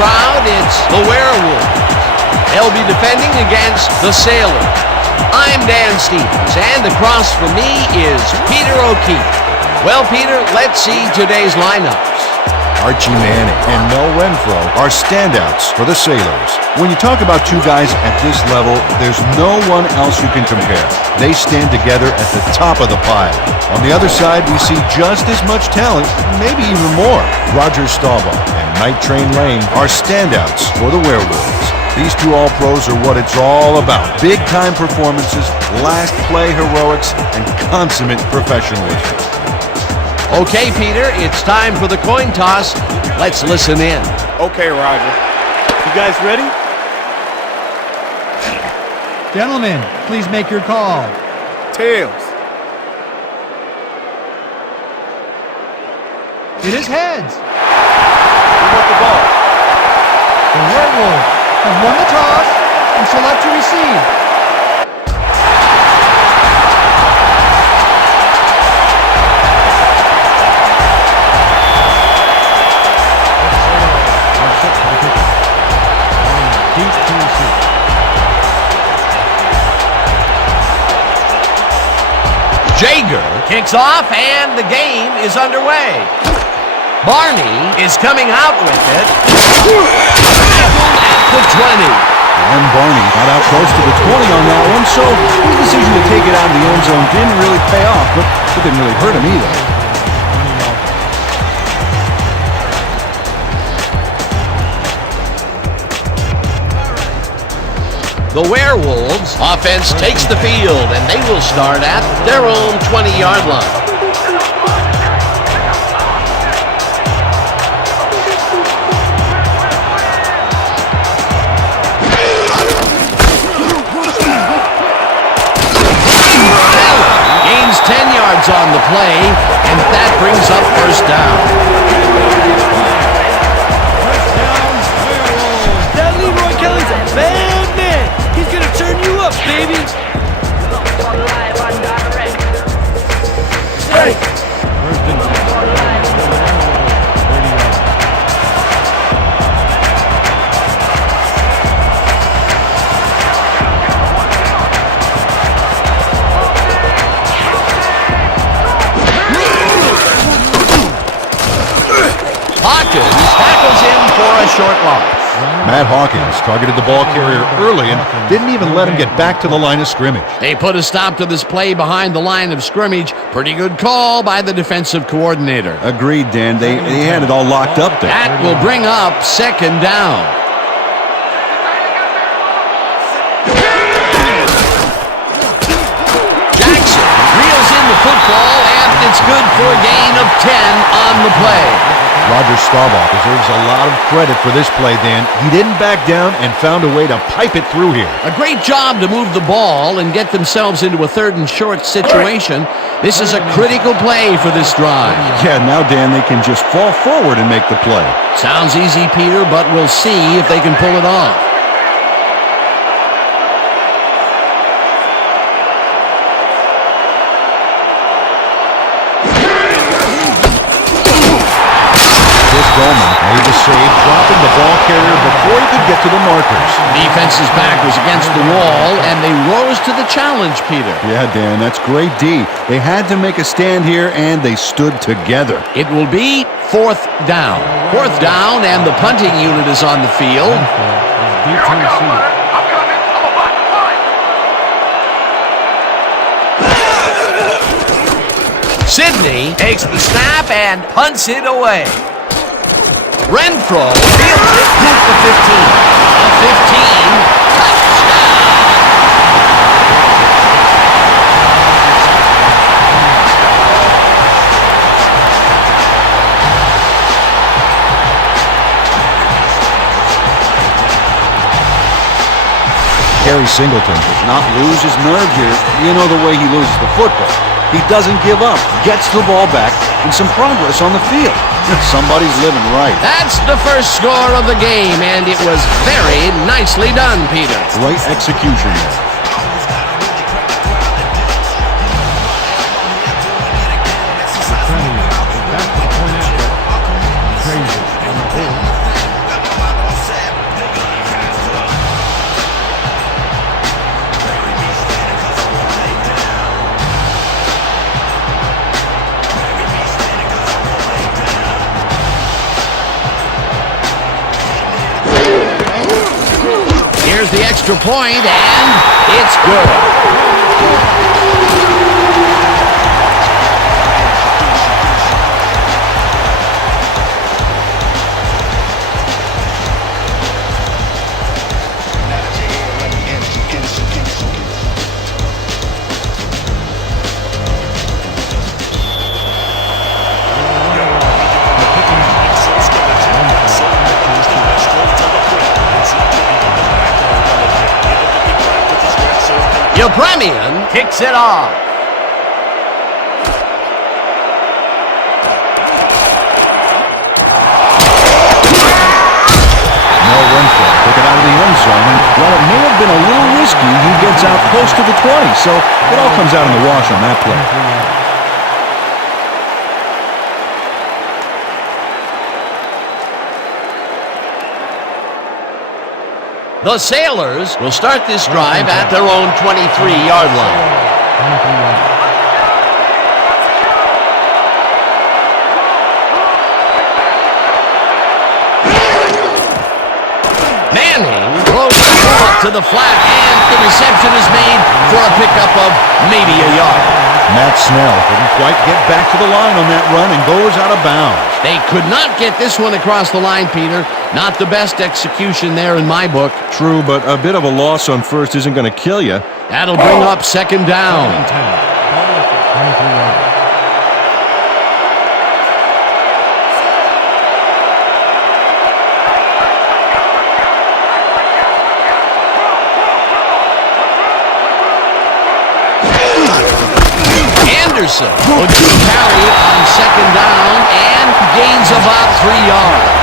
crowd, it's the Werewolves. They'll be defending against the Sailors. I'm Dan Stevens, and across from me is Peter O'Keefe. Well, Peter, let's see today's lineups. Archie Manning and Mel Renfro are standouts for the Sailors. When you talk about two guys at this level, there's no one else you can compare. They stand together at the top of the pile. On the other side, we see just as much talent, maybe even more. Roger Staubach and Night Train Lane are standouts for the Werewolves. These two All-Pros are what it's all about. Big-time performances, last play heroics, and consummate professionalism. Okay, Peter, it's time for the coin toss. Let's listen in. Okay, Roger. You guys ready? Gentlemen, please make your call. Tails. It is heads. Who got the ball? The Werewolves have won the toss and select to receive. Jaeger kicks off, and the game is underway. Barney is coming out with it. At the 20. And Barney got out close to the 20 on that one, so his decision to take it out of the end zone didn't really pay off, but it didn't really hurt him either. The Werewolves offense takes the field, and they will start at their own 20-yard line. Gains 10 yards on the play, and that brings up first down. That Leroy Kelly's a bad man. He's gonna turn you up, baby. Hey. Hawkins tackles him for a short loss. Matt Hawkins targeted the ball carrier early and didn't even let him get back to the line of scrimmage. They put a stop to this play behind the line of scrimmage. Pretty good call by the defensive coordinator. Agreed, Dan. They had it all locked up there. That will bring up second down. Jackson reels in the football, and it's good for a gain of 10 on the play. Roger Staubach deserves a lot of credit for this play, Dan. He didn't back down and found a way to pipe it through here. A great job to move the ball and get themselves into a third and short situation. This is a critical play for this drive. Yeah, now, Dan, they can just fall forward and make the play. Sounds easy, Peter, but we'll see if they can pull it off. Bowman made the save, dropping the ball carrier before he could get to the markers. Defense's back was against the wall, and they rose to the challenge, Peter. Yeah, Dan, that's great D. They had to make a stand here, and they stood together. It will be fourth down. Fourth down, and the punting unit is on the field. Sidney takes the snap and punts it away. Renfro fields it at the 15. A 15. Touchdown! Gary Singleton does not lose his nerve here. You know the way he loses the football. He doesn't give up, gets the ball back, and some progress on the field. Somebody's living right. That's the first score of the game, and it was very nicely done, Peter. Great execution there. Here's the extra point, and it's good. Premian kicks it off. No Renfro took it out of the end zone, and while it may have been a little risky, he gets out close to the 20, so it all comes out in the wash on that play. The Sailors will start this drive at their own 23-yard line. Manning throws the ball up to the flat, and the reception is made for a pickup of maybe a yard. Matt Snell couldn't quite get back to the line on that run and goes out of bounds. They could not get this one across the line, Peter. Not the best execution there in my book. True, but a bit of a loss on first isn't going to kill you. That'll bring up second down. Anderson looks to carry it on second down and gains about 3 yards.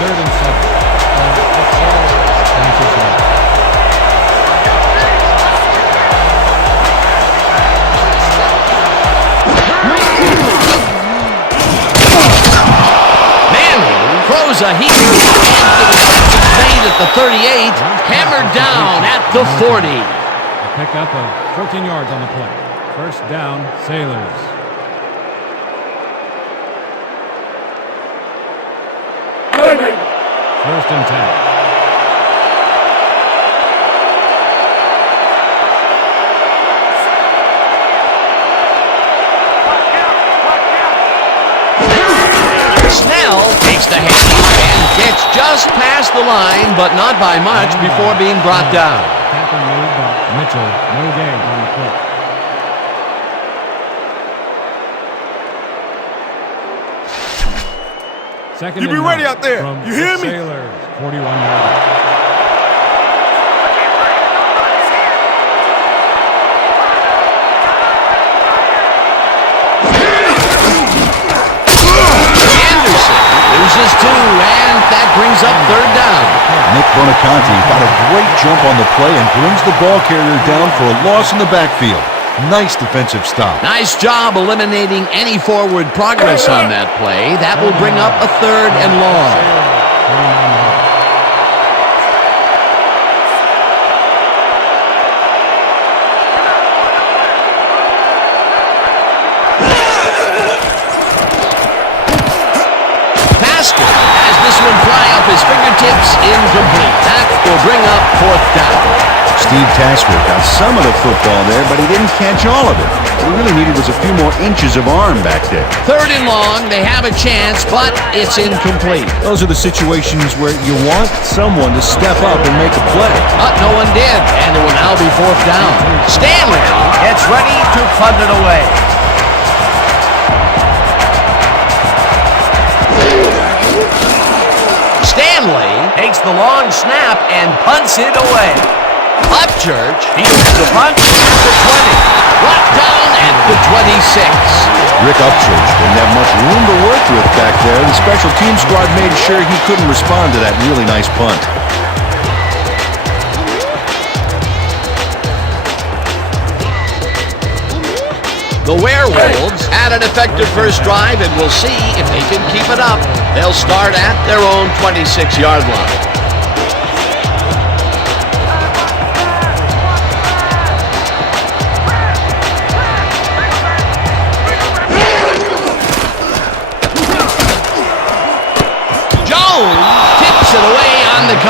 Third and 7. Manning throws a heater, and the reception's made at the 38, hammered down at the 40. A pickup of 14 yards on the play. First down, Sailors. First and 10. Snell takes the handoff and gets just past the line, but not by much before being brought down. Tackle made by Mitchell. No gain on the play. Second You be and ready 9 out there. from You hear the me? Sailors, 41 yards. Loses 2, and that brings up third down. Nick Bonaconti got a great jump on the play and brings the ball carrier down for a loss in the backfield. Nice defensive stop. Nice job eliminating any forward progress on that play. That will bring up a third and long. Tasker has this one fly off his fingertips, incomplete. That will bring up fourth down. Steve Tasker got some of the football there, but he didn't catch all of it. What he really needed was a few more inches of arm back there. Third and long, they have a chance, but it's incomplete. Those are the situations where you want someone to step up and make a play. But no one did, and it will now be fourth down. Stanley gets ready to punt it away. Stanley takes the long snap and punts it away. Upchurch fields the punt at the 20. Brought down at the 26. Rick Upchurch didn't have much room to work with back there. The special team squad made sure he couldn't respond to that really nice punt. The Werewolves had an effective first drive, and we'll see if they can keep it up. They'll start at their own 26-yard line.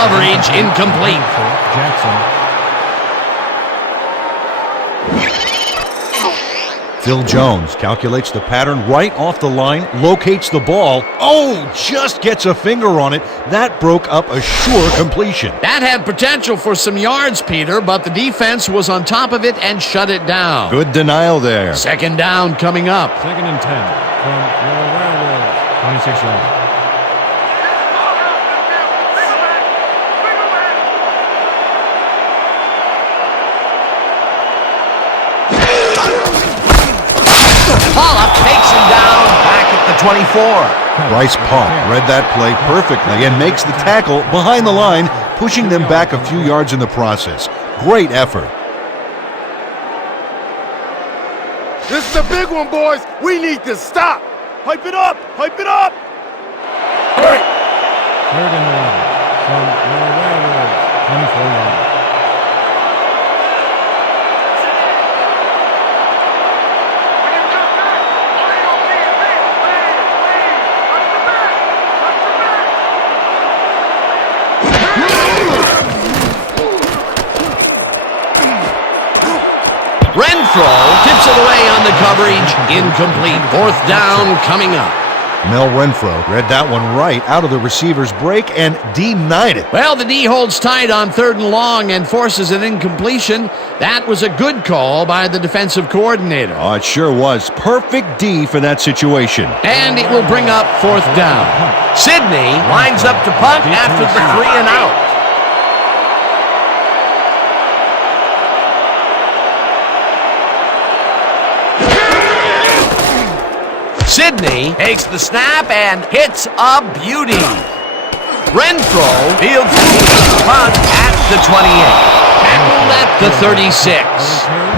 coverage, incomplete. Jackson. Phil Jones calculates the pattern right off the line, locates the ball. Oh, just gets a finger on it. That broke up a sure completion. That had potential for some yards, Peter, but the defense was on top of it and shut it down. Good denial there. Second down coming up. 2nd and 10 from your Werewolves. 26 yards. Pollock takes him down back at the 24. Bryce Polk read that play perfectly and makes the tackle behind the line, pushing them back a few yards in the process. Great effort. This is a big one, boys. We need to stop. Hype it up. Hype it up. 3rd and 11 from your Werewolves. 24 yards. Renfro tips it away on the coverage, incomplete. 4th down coming up. Mel Renfro read that one right out of the receiver's break and denied it. Well, the D holds tight on 3rd and long and forces an incompletion. That was a good call by the defensive coordinator. Oh, it sure was. Perfect D for that situation. And it will bring up 4th down. Sidney lines up to punt after the 3 and out. Sidney takes the snap and hits a beauty. Renfro fields the punt at the 28. Tackled at the 36.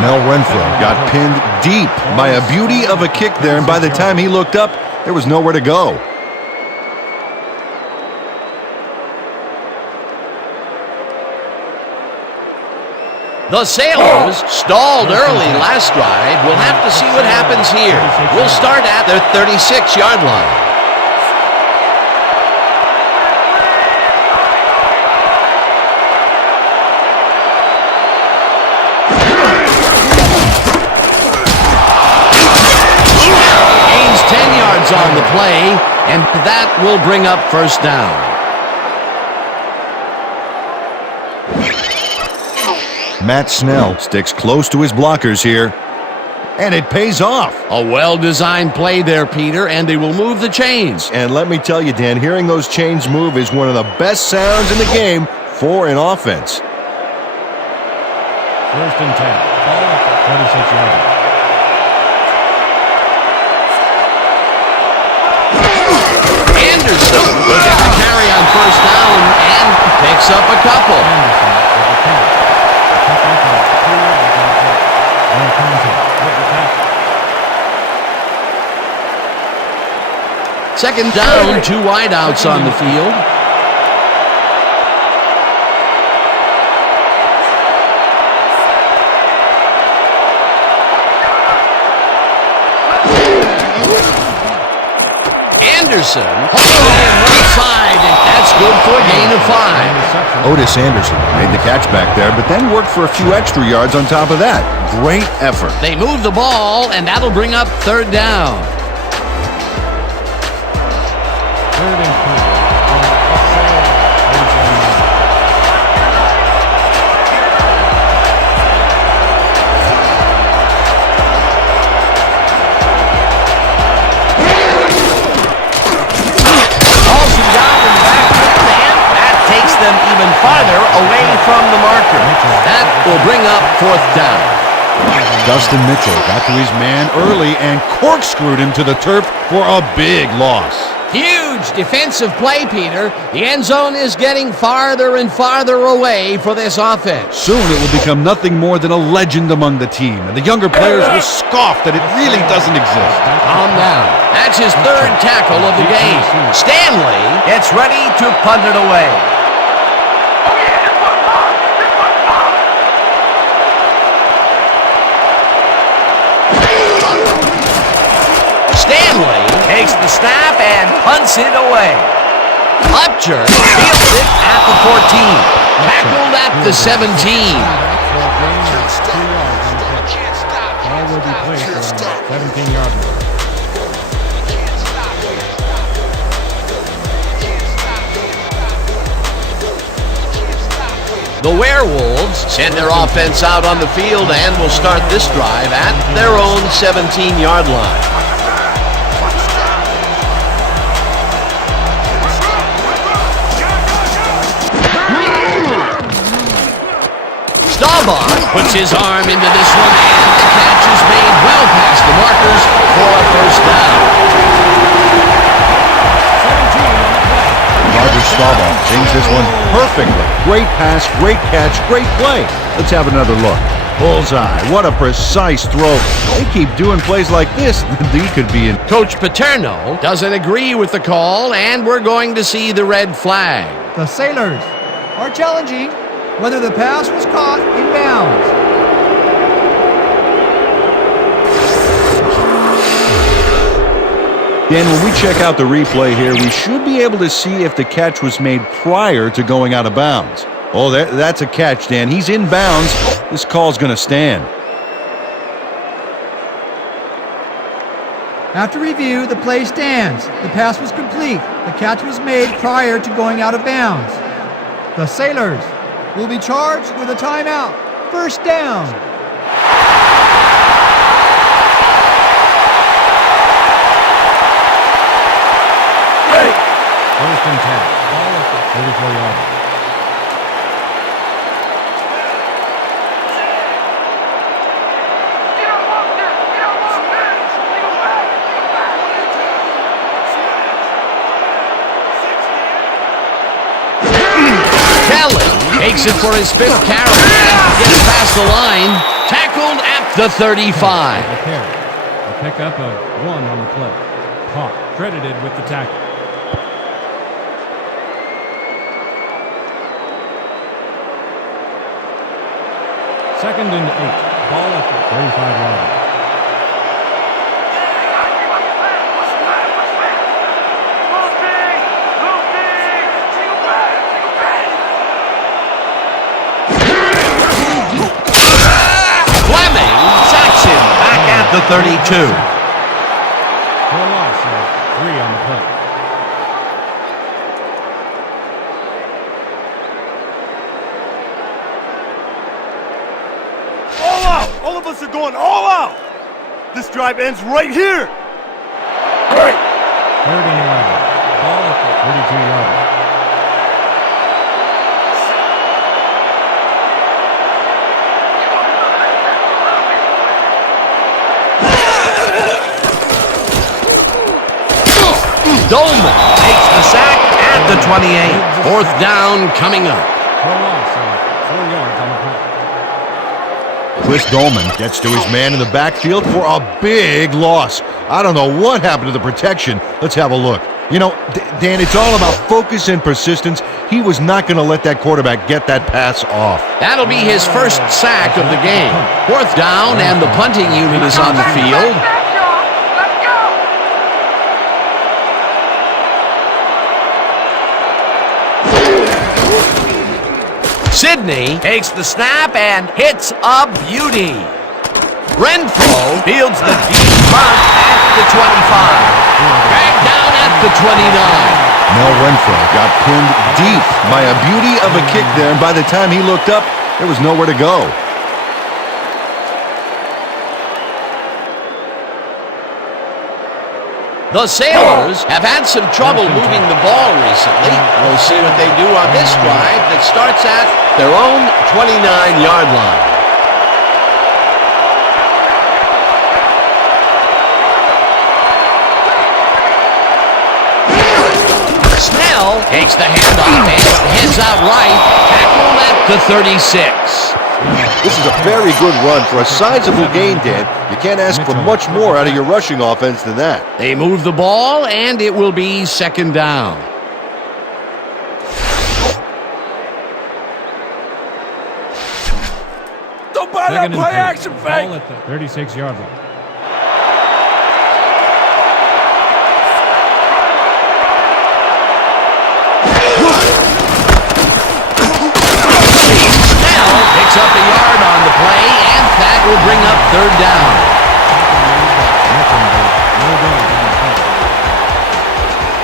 Mel Renfro got pinned deep by a beauty of a kick there, and by the time he looked up, there was nowhere to go. The Sailors stalled early last drive. We'll have to see what happens here. We'll start at their 36-yard line. Gains 10 yards on the play, and that will bring up 1st down. Matt Snell sticks close to his blockers here, and it pays off. A well-designed play there, Peter, and they will move the chains. And let me tell you, Dan, hearing those chains move is one of the best sounds in the game for an offense. 1st and 10. Ball at the 36 yards. Anderson will get the carry on 1st down and picks up a couple. Anderson with the catch. The pickup of 2 on contact with the tackle. 2nd down, 2 wideouts on the field. Anderson holds it in right side, and that's good for a gain of 5. Otis Anderson made the catch back there, but then worked for a few extra yards on top of that. Great effort. They move the ball, and that'll bring up 3rd down. 3rd and 2. Them even farther away from the marker. That will bring up 4th down. Dustin Mitchell got to his man early and corkscrewed him to the turf for a big loss. Huge defensive play, Peter. The end zone is getting farther and farther away for this offense. Soon it will become nothing more than a legend among the team, and the younger players will scoff that it really doesn't exist. Calm down. That's his 3rd tackle of the game. Stanley gets ready to punt it away. Stanley takes the snap and punts it away. Upchurch fields it at the 14. Tackled at the 17. Ball will be placed around 17-yard line. The Werewolves send their offense out on the field and will start this drive at their own 17-yard line. Staubach puts his arm into this one, and the catch is made well past the markers for a first down. Roger Staubach sings this one perfectly. Great pass, great catch, great play. Let's have another look. Bullseye. What a precise throw. They keep doing plays like this, they could be in. Coach Paterno doesn't agree with the call, and we're going to see the red flag. The Sailors are challenging whether the pass was caught in bounds. Dan, when we check out the replay here, we should be able to see if the catch was made prior to going out of bounds. Oh, that's a catch, Dan. He's in bounds. This call's going to stand. After review, the play stands. The pass was complete. The catch was made prior to going out of bounds. The Sailors will be charged with a timeout. First down. First and 10. Ball at the 34-yard line. Kelly takes it for his fifth carry and gets past the line. Tackled at the 35. The carry. A pickup of 1 on the play. Hawk credited with the tackle. Second and 8. Ball at the 35-yard line. Fleming sacks him back at the 32. For a loss of 3 on the play. All out! All of us are going all out! This drive ends right here! Right! Third and 11. Ball at the 32-yard line. Dolman takes the sack at the 28. Fourth down coming up. For a loss of 4 yards on the play. Chris Dolman gets to his man in the backfield for a big loss. I don't know what happened to the protection. Let's have a look. You know, Dan, it's all about focus and persistence. He was not going to let that quarterback get that pass off. That'll be his first sack of the game. Fourth down, and the punting unit is on the field. Sidney takes the snap and hits a beauty. Renfro fields the deep punt at the 25. Dragged down at the 29. Mel Renfro got pinned deep by a beauty of a kick there, and by the time he looked up, there was nowhere to go. The Sailors have had some trouble moving the ball recently. We'll see what they do on this drive that starts at their own 29-yard line. Snell takes the handoff and heads out right, tackled at the 36. This is a very good run for a sizable gain, Dan. You can't ask for much more out of your rushing offense than that. They move the ball, and it will be second down. Don't buy that Second and play 10. action fake! Ball at the 36-yard line. picks up a yard on the play, and that will bring up third down.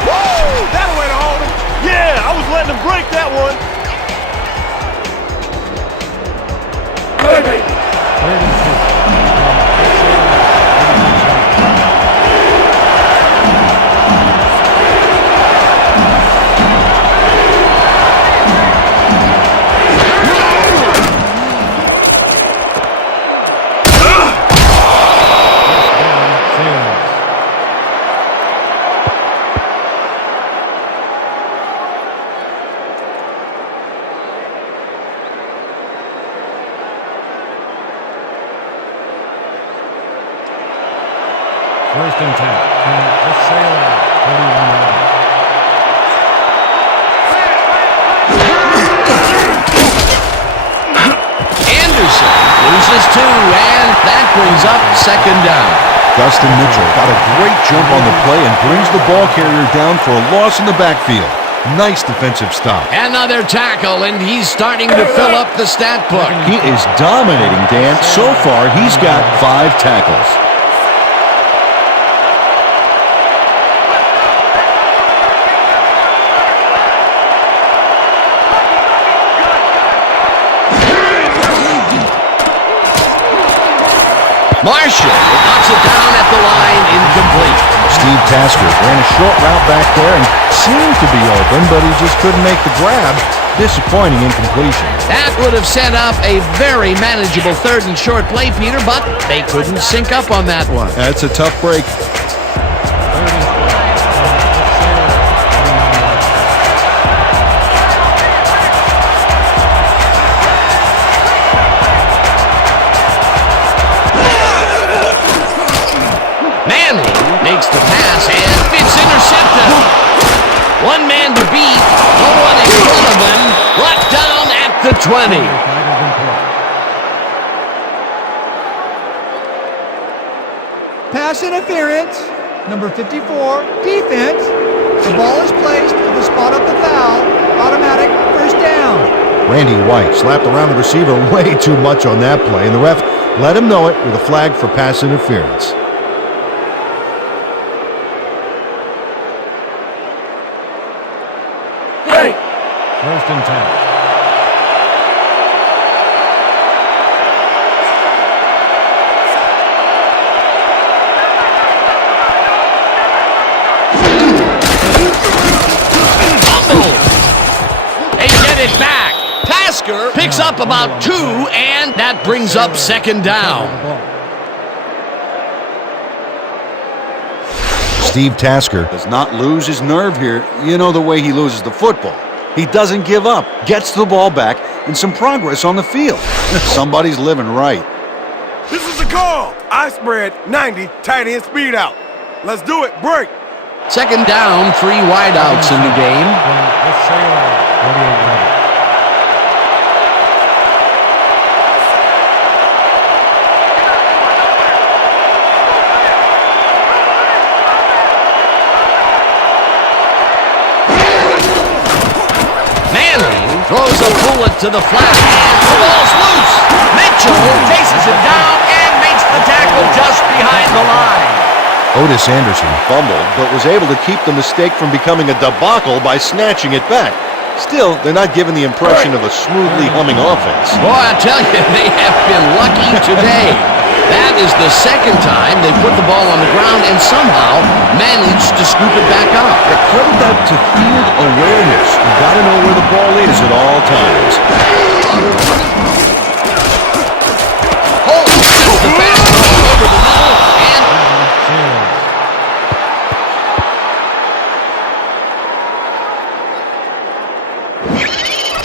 Woo! That way to hold him. Yeah, I was letting him break that one. Third and 1st and 10. The Sailor, 41 yards. Anderson loses 2, and that brings up second down. Dustin Mitchell got a great jump on the play and brings the ball carrier down for a loss in the backfield. Nice defensive stop. Another tackle, and he's starting to fill up the stat book. He is dominating, Dan. So far, he's got 5 tackles. Marshall knocks it down at the line, incomplete. Steve Tasker ran a short route back there and seemed to be open, but he just couldn't make the grab. Disappointing incompletion. That would have set up a very manageable 3rd and short play, Peter, but they couldn't sync up on that one. That's a tough break. Makes the pass, and it's intercepted. One man to beat, no one in front of him, brought down at the 20. Pass interference, number 54, defense. The ball is placed at the spot of the foul, automatic first down. Randy White slapped around the receiver way too much on that play, and the ref let him know it with a flag for pass interference. First and 10. They get it back. Tasker picks up about 2, and that brings up second down. Steve Tasker does not lose his nerve here. You know the way he loses the football. He doesn't give up, gets the ball back, and some progress on the field. Somebody's living right. This is the call. I spread 90, tight end speed out. Let's do it. Break. Second down, 3 wideouts in the game. The Sailor, 48 yards. Throws a bullet to the flat, and the ball's loose. Mitchell chases him down and makes the tackle just behind the line. Otis Anderson fumbled, but was able to keep the mistake from becoming a debacle by snatching it back. Still, they're not giving the impression of a smoothly humming offense. Boy, I tell you, they have been lucky today. That is the second time they put the ball on the ground and somehow managed to scoop it back up. Credit that to field awareness. You gotta know where the ball is at all times. Holt sends the fastball over the middle, and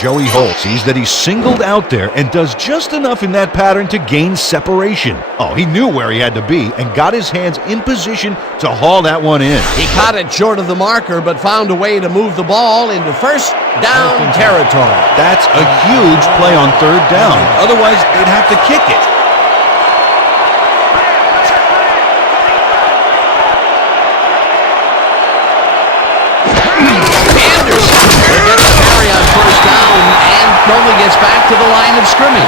Joey Holt sees that he's singled out there and does just enough in that pattern to gain separation. Oh, he knew where he had to be and got his hands in position to haul that one in. he caught it short of the marker but found a way to move the ball into first down territory. That's a huge play on 3rd down. Otherwise, they'd have to kick it. Anderson will get the carry on first down, and only gets back to the line of scrimmage.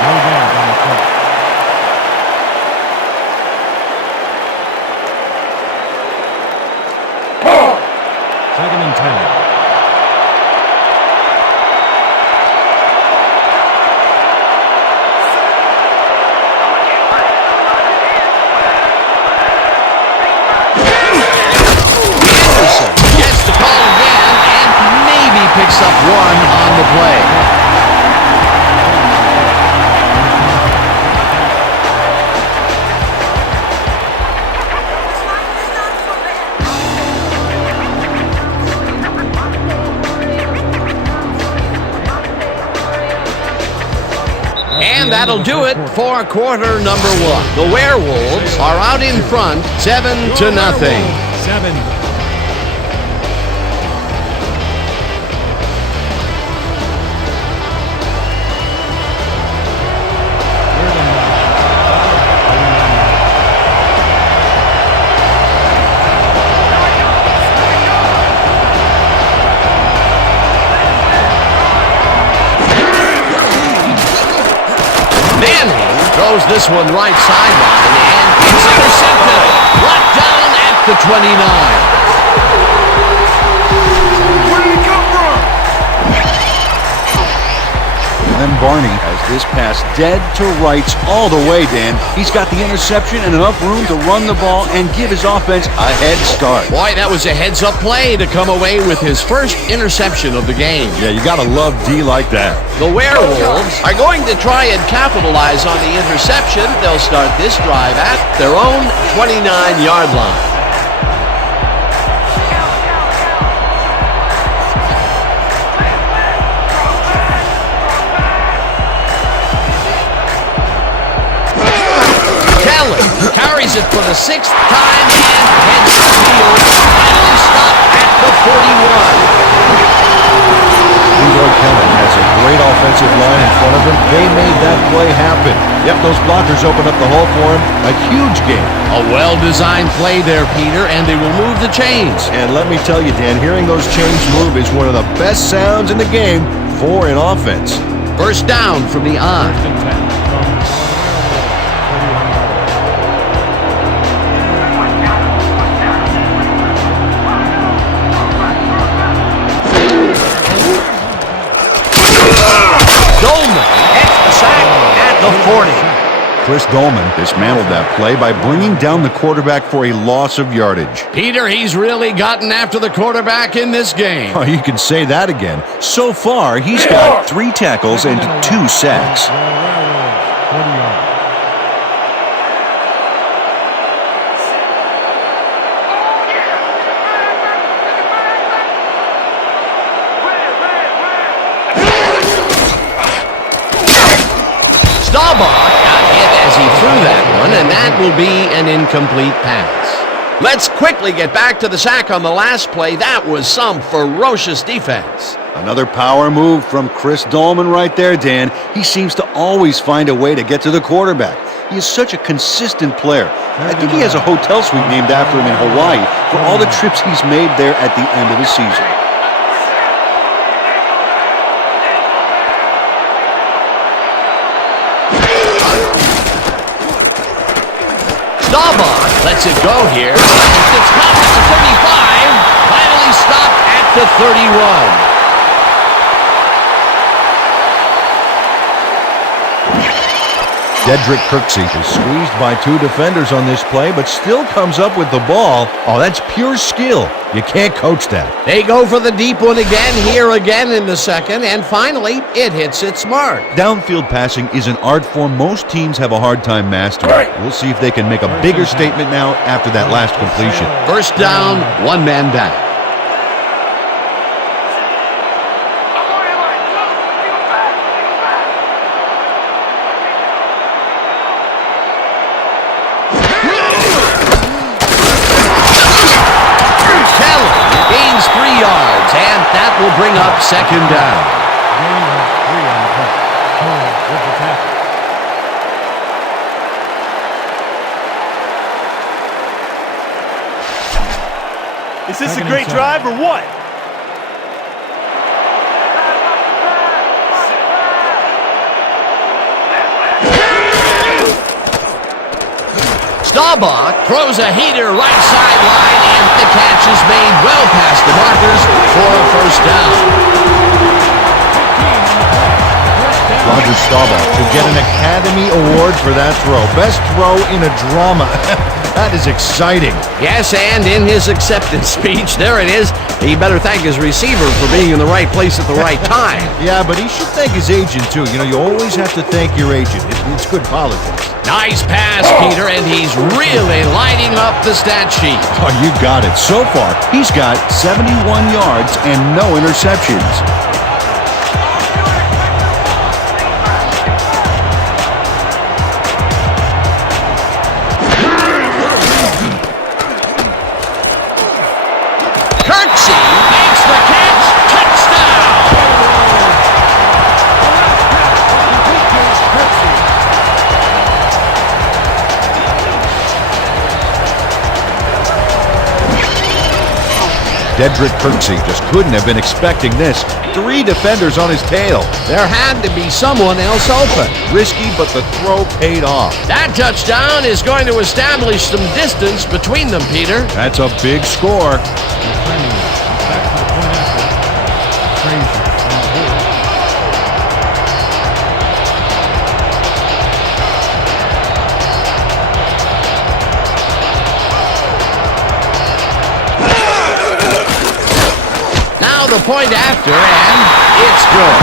No downs on the play. Second and 10. Gets the call again and maybe picks up one on the play. And that'll do it for quarter number one. The Werewolves are out in front, 7-0. 7. Throws this one right sideline, and it's intercepted. Brought down at the 29. Where did he come from? And then Barney has this pass dead to rights all the way, Dan. He's got the interception and enough room to run the ball and give his offense a head start. Boy, that was a heads-up play to come away with his first interception of the game. Yeah, you gotta love D like that. The Werewolves are going to try and capitalize on the interception. They'll start this drive at their own 29-yard line. Carries it for the 6th time and heads upfield. Finally stopped at the 41. Leroy Kelly has a great offensive line in front of him. They made that play happen. Yep, those blockers opened up the hole for him. A huge game. A well-designed play there, Peter, and they will move the chains. And let me tell you, Dan, hearing those chains move is one of the best sounds in the game for an offense. First down from the on. First and 10. The 40. Chris Dolman dismantled that play by bringing down the quarterback for a loss of yardage. Peter, he's really gotten after the quarterback in this game. Oh, you can say that again. So far, he's got 3 tackles and 2 sacks. 40 yards. Staubach got hit as he threw that one, and that will be an incomplete pass. Let's quickly get back to the sack on the last play. That was some ferocious defense. Another power move from Chris Dolman right there, Dan. He seems to always find a way to get to the quarterback. He is such a consistent player. I think he has a hotel suite named after him in Hawaii for all the trips he's made there at the end of the season. Staubach lets it go here. It's caught at the 35. Finally stopped at the 31. Dedrick Kirksey is squeezed by 2 defenders on this play, but still comes up with the ball. Oh, that's pure skill. You can't coach that. They go for the deep one again in the second, and finally, it hits its mark. Downfield passing is an art form most teams have a hard time mastering. We'll see if they can make a bigger statement now after that last completion. First down, 1 man down. That will bring up second down. Gain of 3 on the play. Cole with the tackle. Is this a great drive or what? Staubach throws a heater right sideline, and the catch is made well past the markers for a first down. Roger Staubach should get an Academy Award for that throw. Best throw in a drama. That is exciting. Yes, and in his acceptance speech, there it is. He better thank his receiver for being in the right place at the right time. Yeah, but he should thank his agent, too. You know, you always have to thank your agent. It's good politics. Nice pass, Peter, and he's really lighting up the stat sheet. Oh, you got it. So far, he's got 71 yards and no interceptions. Makes the catch. Touchdown! Dedrick Kirksey just couldn't have been expecting this. 3 defenders on his tail. There had to be someone else open. Risky, but the throw paid off. That touchdown is going to establish some distance between them, Peter. That's a big score. Back to the point after. Frazier on the board. Now the point after, and it's good.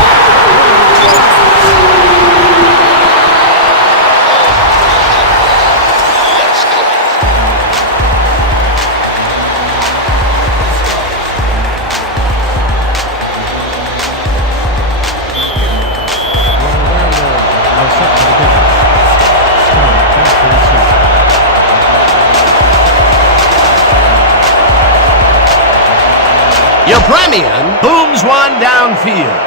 Yepremian booms one downfield.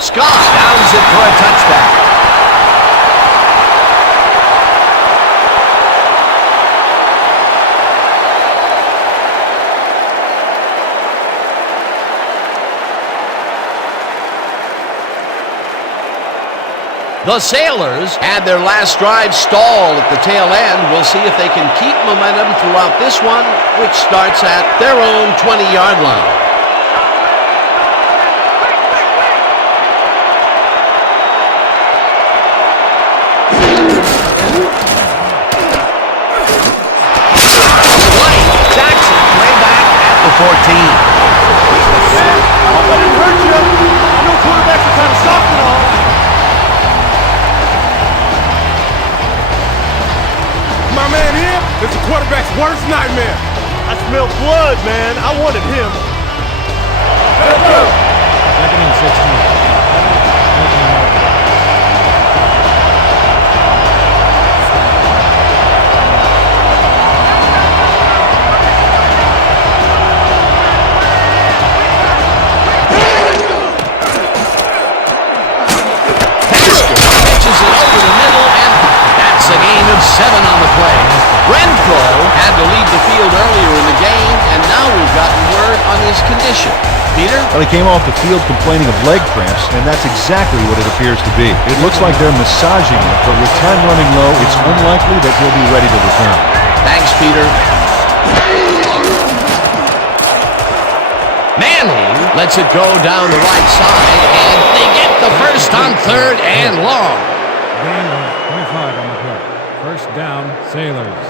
Scott downs it for a touchback. The Sailors had their last drive stall at the tail end. We'll see if they can keep momentum throughout this one, which starts at their own 20-yard line. Jackson way back at the 14. I hope I didn't hurt you. I know quarterbacks are kind of soft and all. My man here is the quarterback's worst nightmare. I smell blood, man. I wanted him. Second and 16. Pitches it over the middle, and that's a gain of 7 on the play. Renfro had to leave the field earlier in the game, and now we've gotten word on his condition. Peter? Well, he came off the field complaining of leg cramps, and that's exactly what it appears to be. It looks like they're massaging it, but with time running low, it's unlikely that he'll be ready to return. Thanks, Peter. Manning lets it go down the right side, and they get the first on 3rd and long. gain of 25 on the play. First down, Sailors.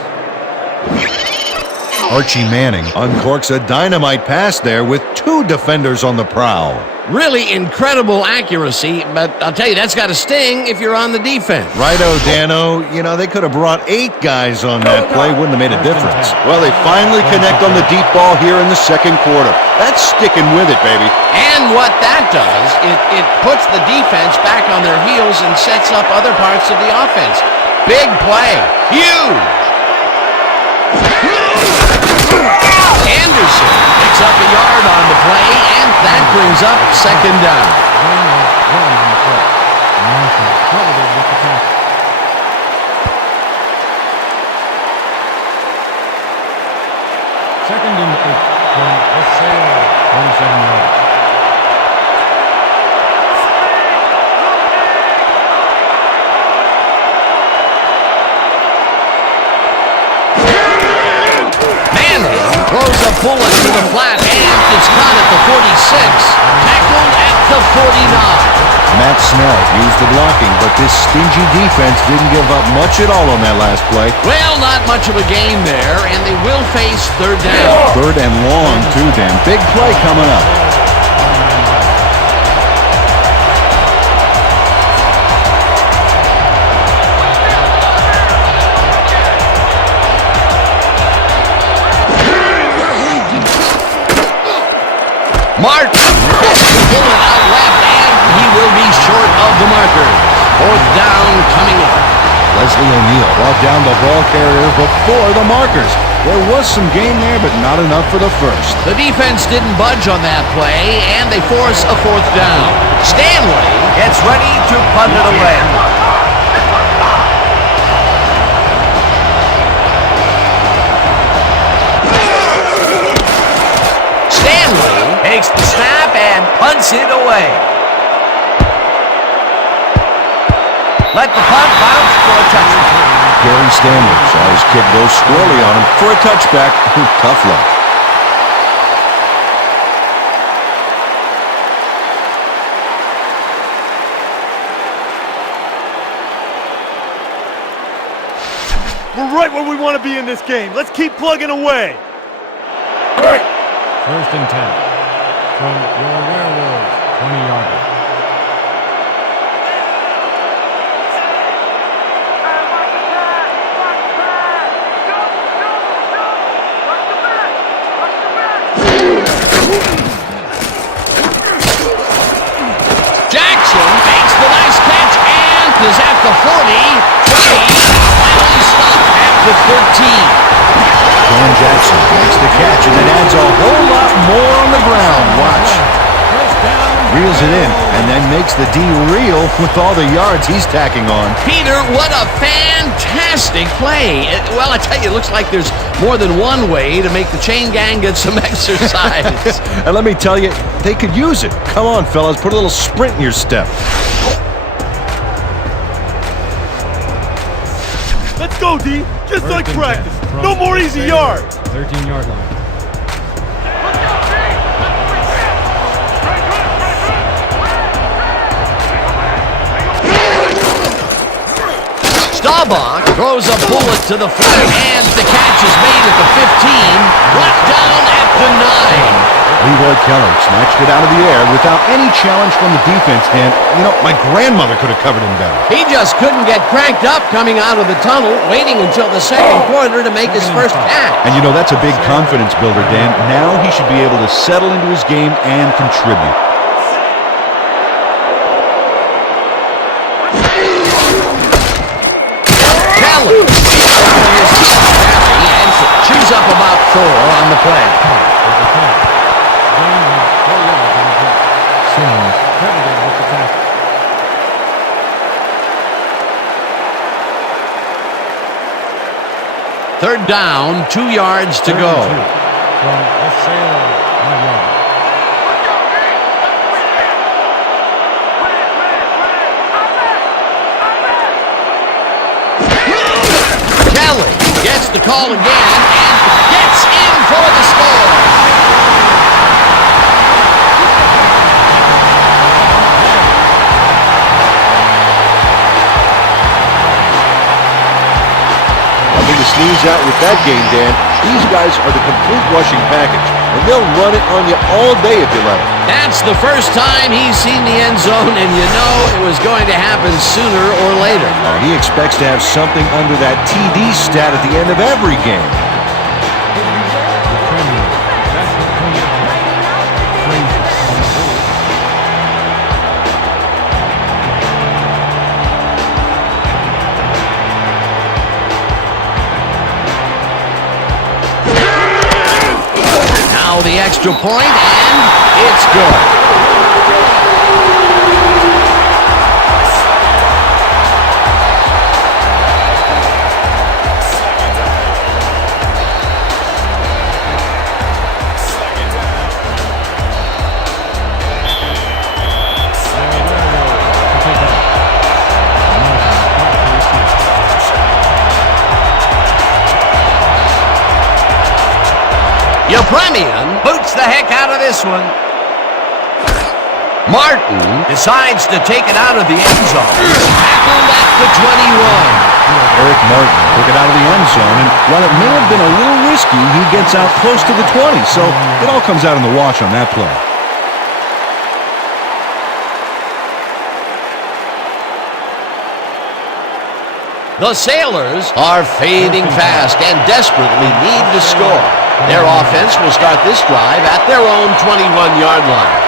Archie Manning uncorks a dynamite pass there with 2 defenders on the prowl. Really incredible accuracy, but I'll tell you, that's got to sting if you're on the defense. Righto, Dano. You know, they could have brought 8 guys on that play. Wouldn't have made a difference. Well, they finally connect on the deep ball here in the second quarter. That's sticking with it, baby. And what that does, it puts the defense back on their heels and sets up other parts of the offense. Big play. Huge. Anderson picks up a yard on the play, and that brings up second down. Gain of 1 on the play. Marshall credited with the tackle. Second and 8 from the Sailors. 37 yards. throws a bullet to the flat, and it's caught at the 46. Tackled at the 49. Matt Snell used the blocking, but this stingy defense didn't give up much at all on that last play. Well, not much of a gain there, and they will face third down. Third and long, too, Dan. Big play coming up. Martin gets the bullet out left, and he will be short of the marker. Fourth down coming up. Leslie O'Neal brought down the ball carrier before the markers. There was some gain there, but not enough for the first. The defense didn't budge on that play, and they force a fourth down. Stanley gets ready to punt it away. Stanley takes the snap and punts it away. Let the punt bounce for a touchdown. Gary Stanley saw his kid go squirrely on him for a touchback. Tough luck. We're right where we want to be in this game. Let's keep plugging away. First and 10 from your Werewolves 20-yarder. Jackson makes the nice catch and is at the 40, 20, finally stopped at the 13. Dan Jackson makes the catch and then adds a whole lot more on the ground. Watch. Reels it in and then makes the D reel with all the yards he's tacking on. Peter, what a fantastic play. Well, I tell you, it looks like there's more than one way to make the chain gang get some exercise. And let me tell you, they could use it. Come on, fellas, put a little sprint in your step. Let's go, D. Just First like and 10 practice. from No more easy Sailors, yards. 13-yard line. Staubach throws a bullet to the flat, and the catch is made at the 15, brought down at the 9. Leroy Keller snatched it out of the air without any challenge from the defense, Dan. You know, my grandmother could have covered him better. He just couldn't get cranked up coming out of the tunnel, waiting until the second quarter to make his first catch. And you know, that's a big confidence builder, Dan. Now he should be able to settle into his game and contribute. Kelly and chews up about 4 on the play. Gain of 4 yards on the play. Sims credited with the tackle. Third down, 2 yards to go. From the Sailor 1-yarder. Kelly gets the call again and gets in for the score. Nothing to sneeze at with that game, Dan. These guys are the complete rushing package, and they'll run it on you all day if you let them. That's the first time he's seen the end zone, and you know it was going to happen sooner or later. He expects to have something under that TD stat at the end of every game. That's the point. Crazy on the board. Now the extra point, and it's good. Yepremian boots the heck out of this one. Martin decides to take it out of the end zone. Tackled at the 21. Eric Martin took it out of the end zone, and while it may have been a little risky, he gets out close to the 20, so it all comes out in the wash on that play. The Sailors are fading fast and desperately need to score. Their offense will start this drive at their own 21-yard line.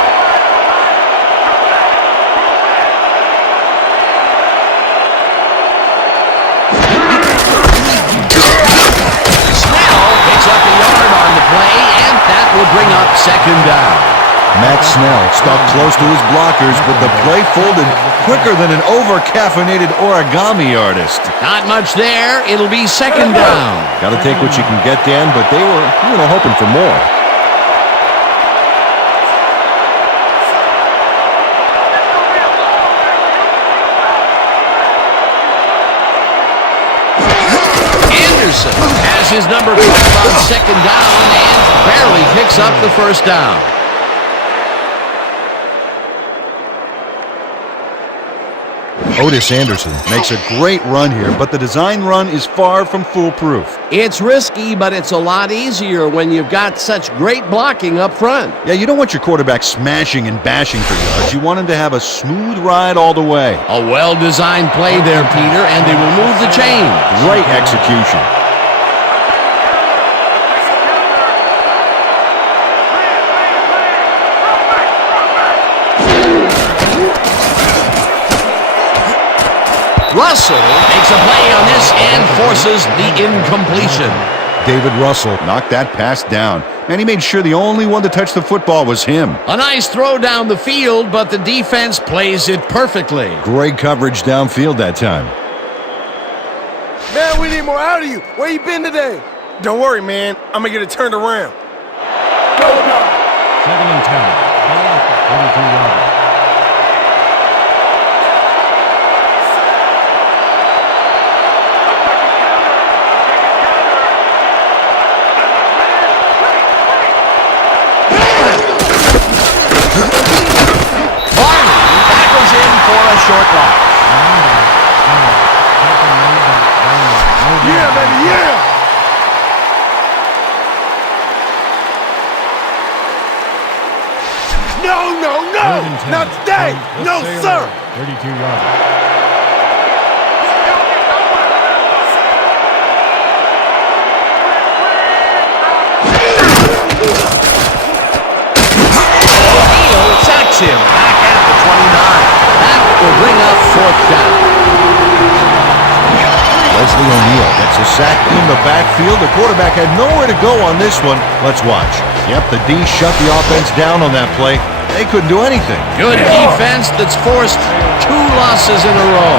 Snell picks up a yard on the play, and that will bring up second down. Matt Snell stuck close to his blockers, but the play folded quicker than an over-caffeinated origami artist. Not much there. It'll be second down. Got to take what you can get, Dan, but they were, hoping for more. Anderson has his number 12 on second down and barely picks up the first down. Otis Anderson makes a great run here, but the design run is far from foolproof. It's risky, but it's a lot easier when you've got such great blocking up front. Yeah, you don't want your quarterback smashing and bashing for yards. You want him to have a smooth ride all the way. A well-designed play there, Peter, and they will move the chains. Great execution. Russell makes a play on this and forces the incompletion. David Russell knocked that pass down, and he made sure the only one to touch the football was him. A nice throw down the field, but the defense plays it perfectly. Great coverage downfield that time. Man, we need more out of you. Where you been today? Don't worry, man. I'm going to get it turned around. Second and 10. Ball at the 42-yard line. Short loss. Yeah, baby, yeah! No! Not today! No, sir! 32-yard line. O'Neal sacks him back at the 29. That will bring up fourth down. Leslie O'Neal gets a sack in the backfield. The quarterback had nowhere to go on this one. Let's watch. Yep, the D shut the offense down on that play. They couldn't do anything. Good defense that's forced 2 losses in a row.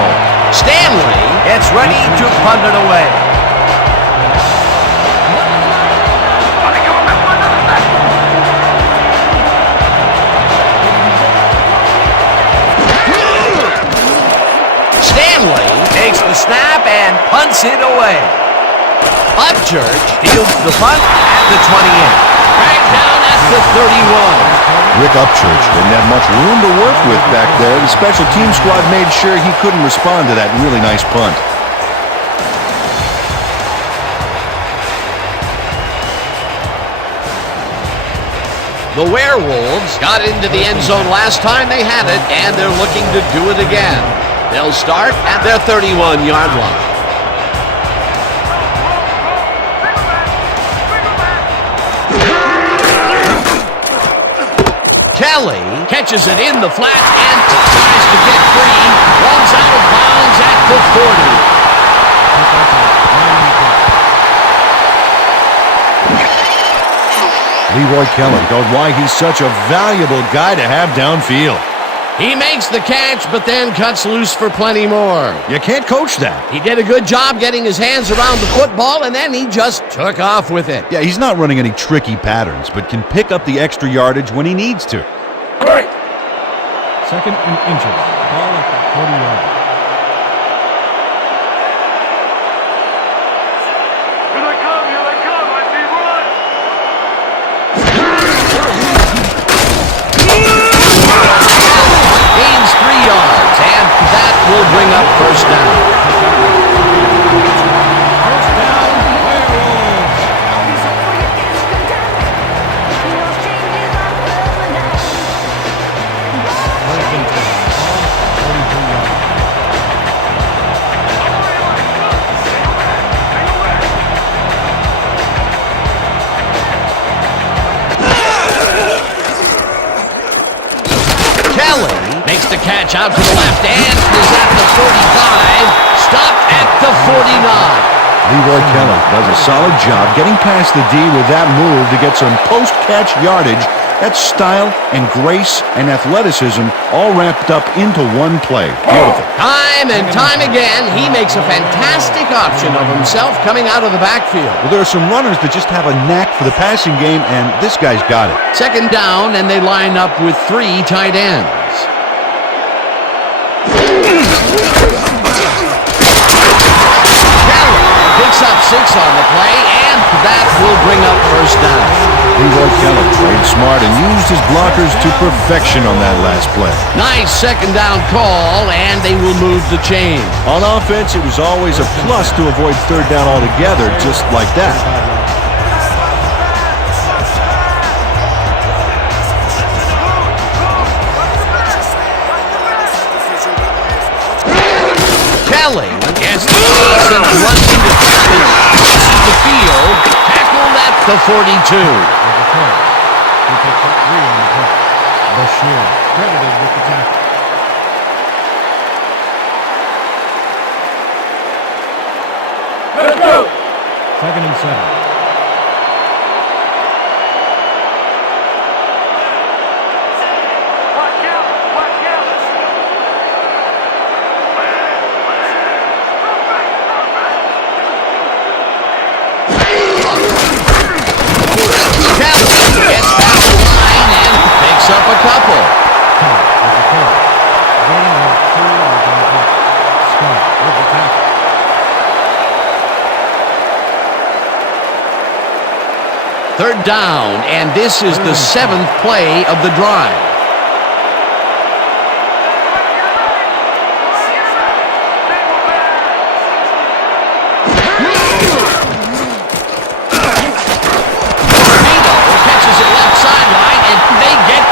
Stanley gets ready to punt it away. Stanley takes the snap and punts it away. Upchurch fields the punt at the 28. Back down at the 31. Rick Upchurch didn't have much room to work with back there. The special team squad made sure he couldn't respond to that really nice punt. The Werewolves got into the end zone last time they had it, and they're looking to do it again. They'll start at their 31-yard line. Kelly catches it in the flat and tries to get free. Runs out of bounds at the 40. Leroy Kelly showed why he's such a valuable guy to have downfield. He makes the catch, but then cuts loose for plenty more. You can't coach that. He did a good job getting his hands around the football, and then he just took off with it. Yeah, he's not running any tricky patterns, but can pick up the extra yardage when he needs to. Second and inches. Ball at the 40-yard line. Here they come, I see run! will bring up first down. First down, Werewolves. First and 10. 42 yards. Kelly makes the catch out to the left and is at the 45. Stopped at the 49. Leroy Kelly does a solid job getting past the D with that move to get some post-catch yardage. That's style and grace and athleticism all wrapped up into one play. Beautiful. Time and time again, he makes a fantastic option of himself coming out of the backfield. Well, there are some runners that just have a knack for the passing game, and this guy's got it. Second down, and they line up with 3 tight ends. Kelly picks up 6 on the play, and that will bring up first down. Leroy Kelly played smart and used his blockers to perfection on that last play. Nice second down call, and they will move the chain. On offense, it was always a plus to avoid third down altogether, just like that. Kelly gets the pace and runs into traffic. Crosses the field, tackled at the 42. He picked up 3 on the play. Bashir credited with the tackle. Let's go! Second and 7. Gets past the line and picks up a couple. With the carry. Gain of 2 yards on the play. Scott with the tackle. Third down, and this is the 7th play of the drive.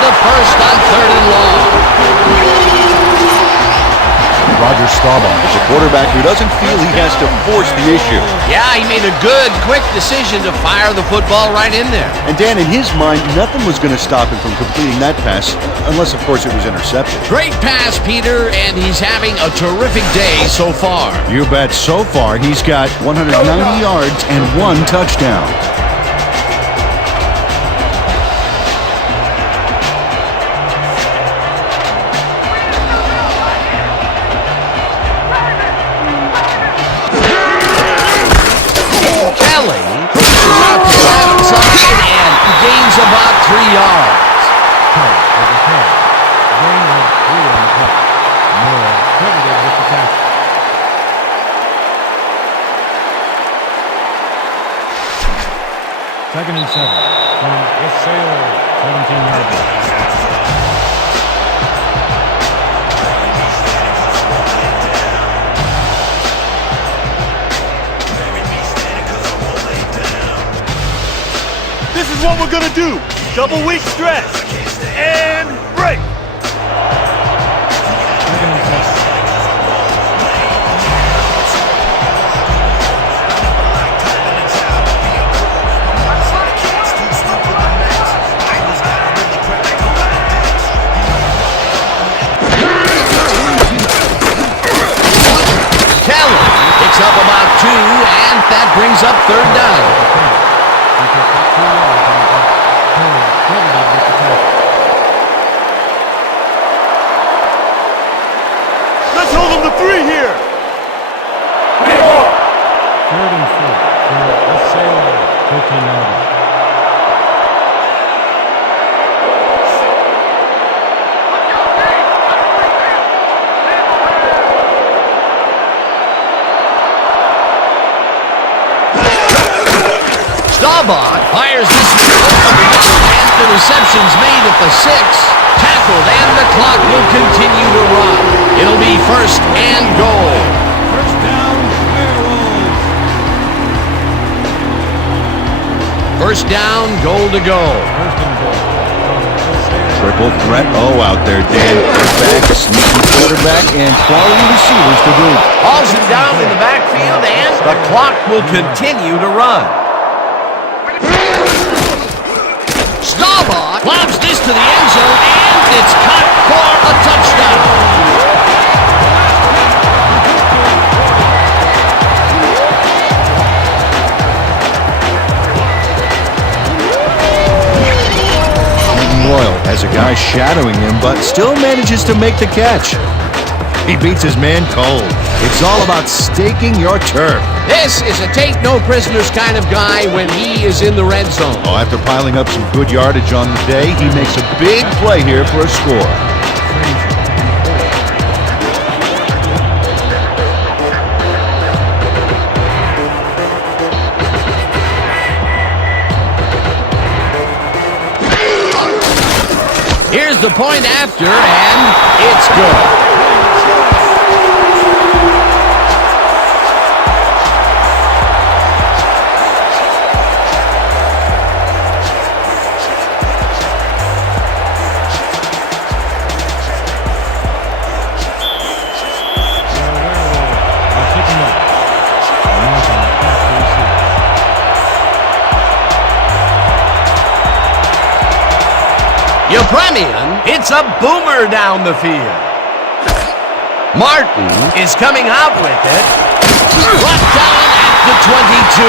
First on 3rd and long. Roger Staubach is a quarterback who doesn't feel he has to force the issue. Yeah, he made a good, quick decision to fire the football right in there. And Dan, in his mind, nothing was going to stop him from completing that pass, unless, of course, it was intercepted. Great pass, Peter, and he's having a terrific day so far. You bet. So far, he's got 190 yards and 1 touchdown. About 3 yards. Gain of 3 on the play. Moore credited with the tackle. Second and 7 from the Sailor, 17-yard line. This is what we're gonna do. Double weak stretch. And break. Second and 7. Kelly picks up about 2, and that brings up 3rd down. He picked up 2 yards on the play. Moore credited with the tackle. Let's hold them to 3 here. 3rd and 4 for the Sailor, 15-yard line. Staubach fires this one over the middle, and the reception's made at the 6. Tackled, and the clock will continue to run. It'll be first and goal. First down, Werewolves. First down, goal to go. First and goal. Triple threat. Oh, out there, Dan. Back, sneaky quarterback, and quality receivers to boot. Hauls it down in the backfield, and the clock will continue to run. Staubach lobs this to the end zone, and it's caught for a touchdown. Royal has a guy shadowing him, but still manages to make the catch. He beats his man cold. It's all about staking your turf. This is a take-no-prisoners kind of guy when he is in the red zone. Oh, after piling up some good yardage on the day, he makes a big play here for a score. Here's the point after, and it's good. Yepremian hits a boomer down the field. Martin is coming out with it. Brought down at the 22.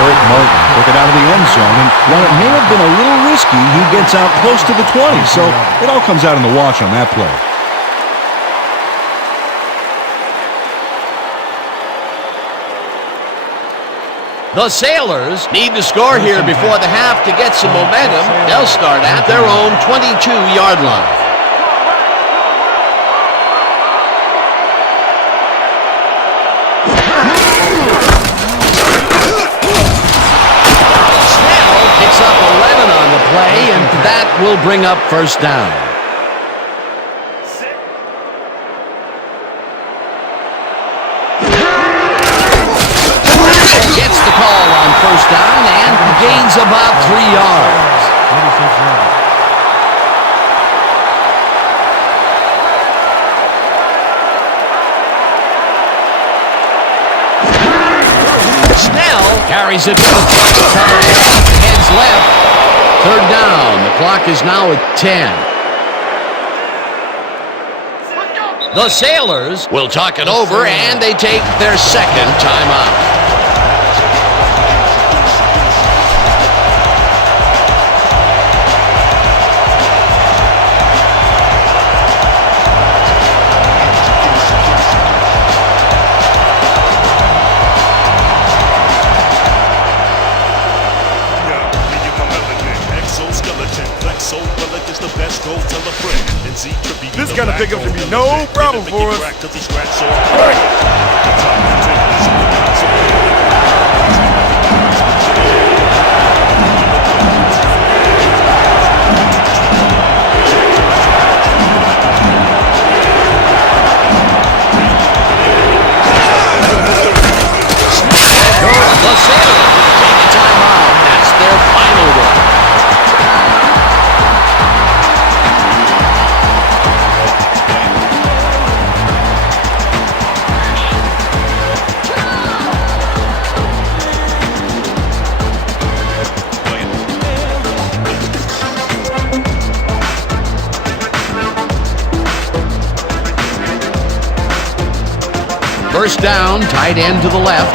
Eric Martin took it out of the end zone, and while it may have been a little risky, he gets out close to the 20, so it all comes out in the wash on that play. The Sailors need to score here before the half to get some momentum. They'll start at their own 22-yard line. Snell picks up 11 on the play, and that will bring up first down. Gets the call on first down and gains about 3 yards. Snell carries it to the front, heads left. Third down. The clock is now at 10. The Sailors will talk it over, and they take their second timeout. This kind of pickup should be no problem for us. The Sailors take a timeout. That's their final one. First down, tight end to the left.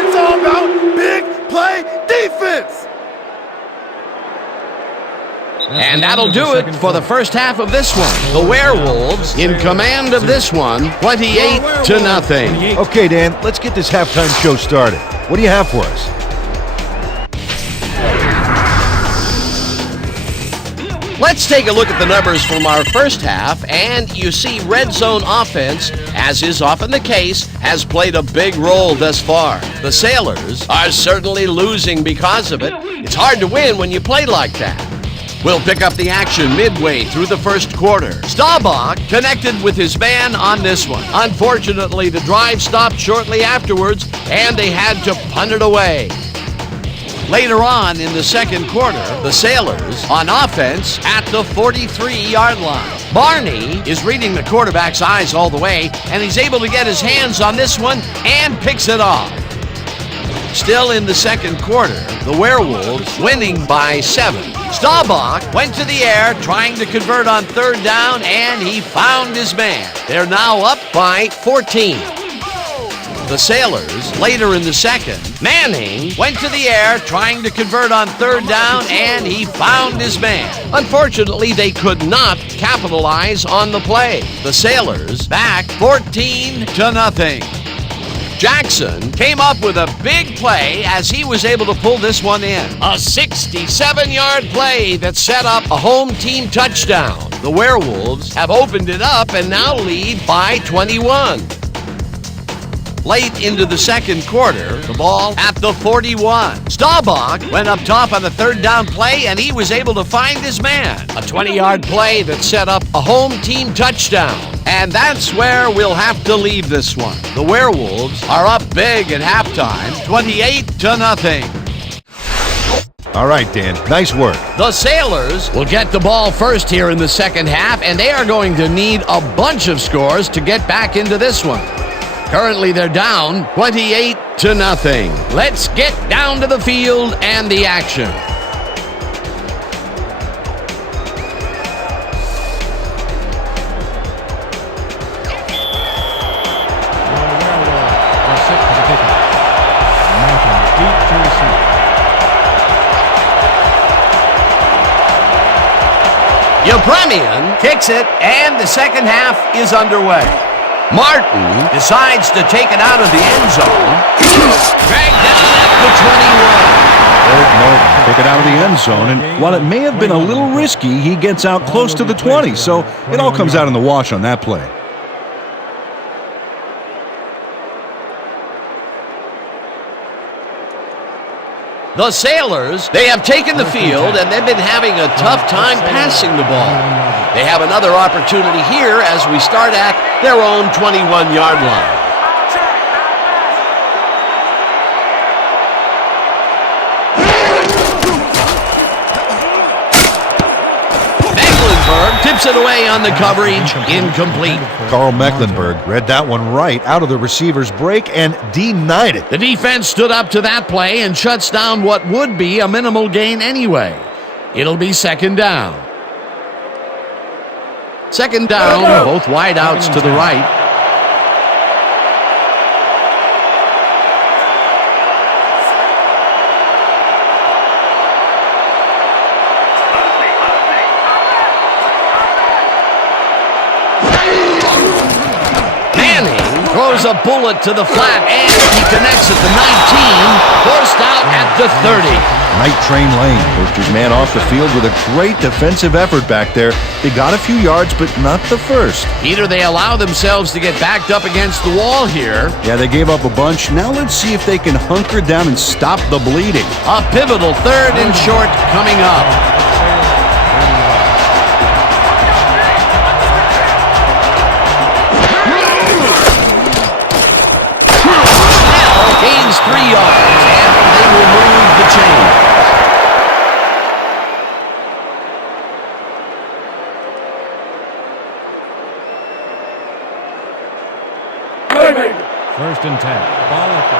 It's all about big play defense. And that'll do it for the first half of this one. The Werewolves in command of this one, 28-0. Okay, Dan, let's get this halftime show started. What do you have for us? Let's take a look at the numbers from our first half, and you see red zone offense, as is often the case, has played a big role thus far. The Sailors are certainly losing because of it. It's hard to win when you play like that. We'll pick up the action midway through the first quarter. Staubach connected with his man on this one. Unfortunately, the drive stopped shortly afterwards, and they had to punt it away. Later on in the second quarter, the Sailors on offense at the 43-yard line. Barney is reading the quarterback's eyes all the way, and he's able to get his hands on this one and picks it off. Still in the second quarter, the Werewolves winning by 7. Staubach went to the air trying to convert on third down, and he found his man. They're now up by 14. The Sailors, later in the second, Manning went to the air trying to convert on third down, and he found his man. Unfortunately, they could not capitalize on the play. The Sailors back 14-0. Jackson came up with a big play as he was able to pull this one in. A 67-yard play that set up a home team touchdown. The Werewolves have opened it up and now lead by 21. Late into the second quarter, the ball at the 41. Staubach went up top on the third down play, and he was able to find his man. A 20-yard play that set up a home team touchdown. And that's where we'll have to leave this one. The Werewolves are up big at halftime, 28-0. All right, Dan, nice work. The Sailors will get the ball first here in the second half, and they are going to need a bunch of scores to get back into this one. Currently, they're down 28-0. Let's get down to the field and the action. Yepremian kicks it, and the second half is underway. Martin decides to take it out of the end zone. Dragged down at the 21. Eric Martin took it out of the end zone, and while it may have been a little risky, he gets out close to the 20, so it all comes out in the wash on that play. The Sailors, they have taken the field, and they've been having a tough time passing the ball. They have another opportunity here as we start at their own 21-yard line. Mecklenburg tips it away on the coverage, incomplete. Carl Mecklenburg read that one right out of the receiver's break and denied it. The defense stood up to that play and shuts down what would be a minimal gain anyway. It'll be second down. Second down, both wideouts to the right. Throws a bullet to the flat, and he connects at the 19, forced out at the 30. Night Train Lane pushed his man off the field with a great defensive effort back there. They got a few yards, but not the first. Either they allow themselves to get backed up against the wall here. Yeah, they gave up a bunch. Now let's see if they can hunker down and stop the bleeding. A pivotal third and short coming up. Gains 3 yards, and they will move the chains. First and 10. Ball at the...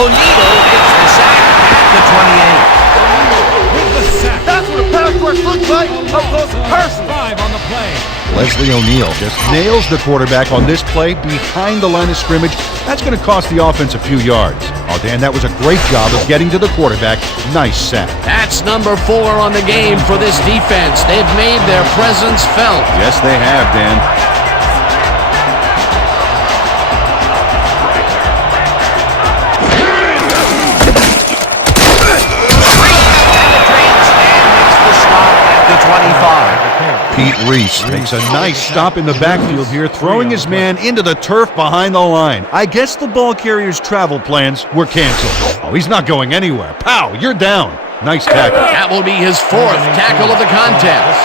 O'Neal gets the sack at the 28. That's what a pass rush looks like. Up close and personal. 5 on the play. Leslie O'Neal just nails the quarterback on this play behind the line of scrimmage. That's going to cost the offense a few yards. Oh, Dan, that was a great job of getting to the quarterback. Nice sack. That's number 4 on the game for this defense. They've made their presence felt. Yes, they have, Dan. Pete Reese makes a nice stop in the backfield here, throwing his man into the turf behind the line. I guess the ball carrier's travel plans were canceled. Oh, he's not going anywhere. Pow, you're down. Nice tackle. That will be his 4th tackle of the contest.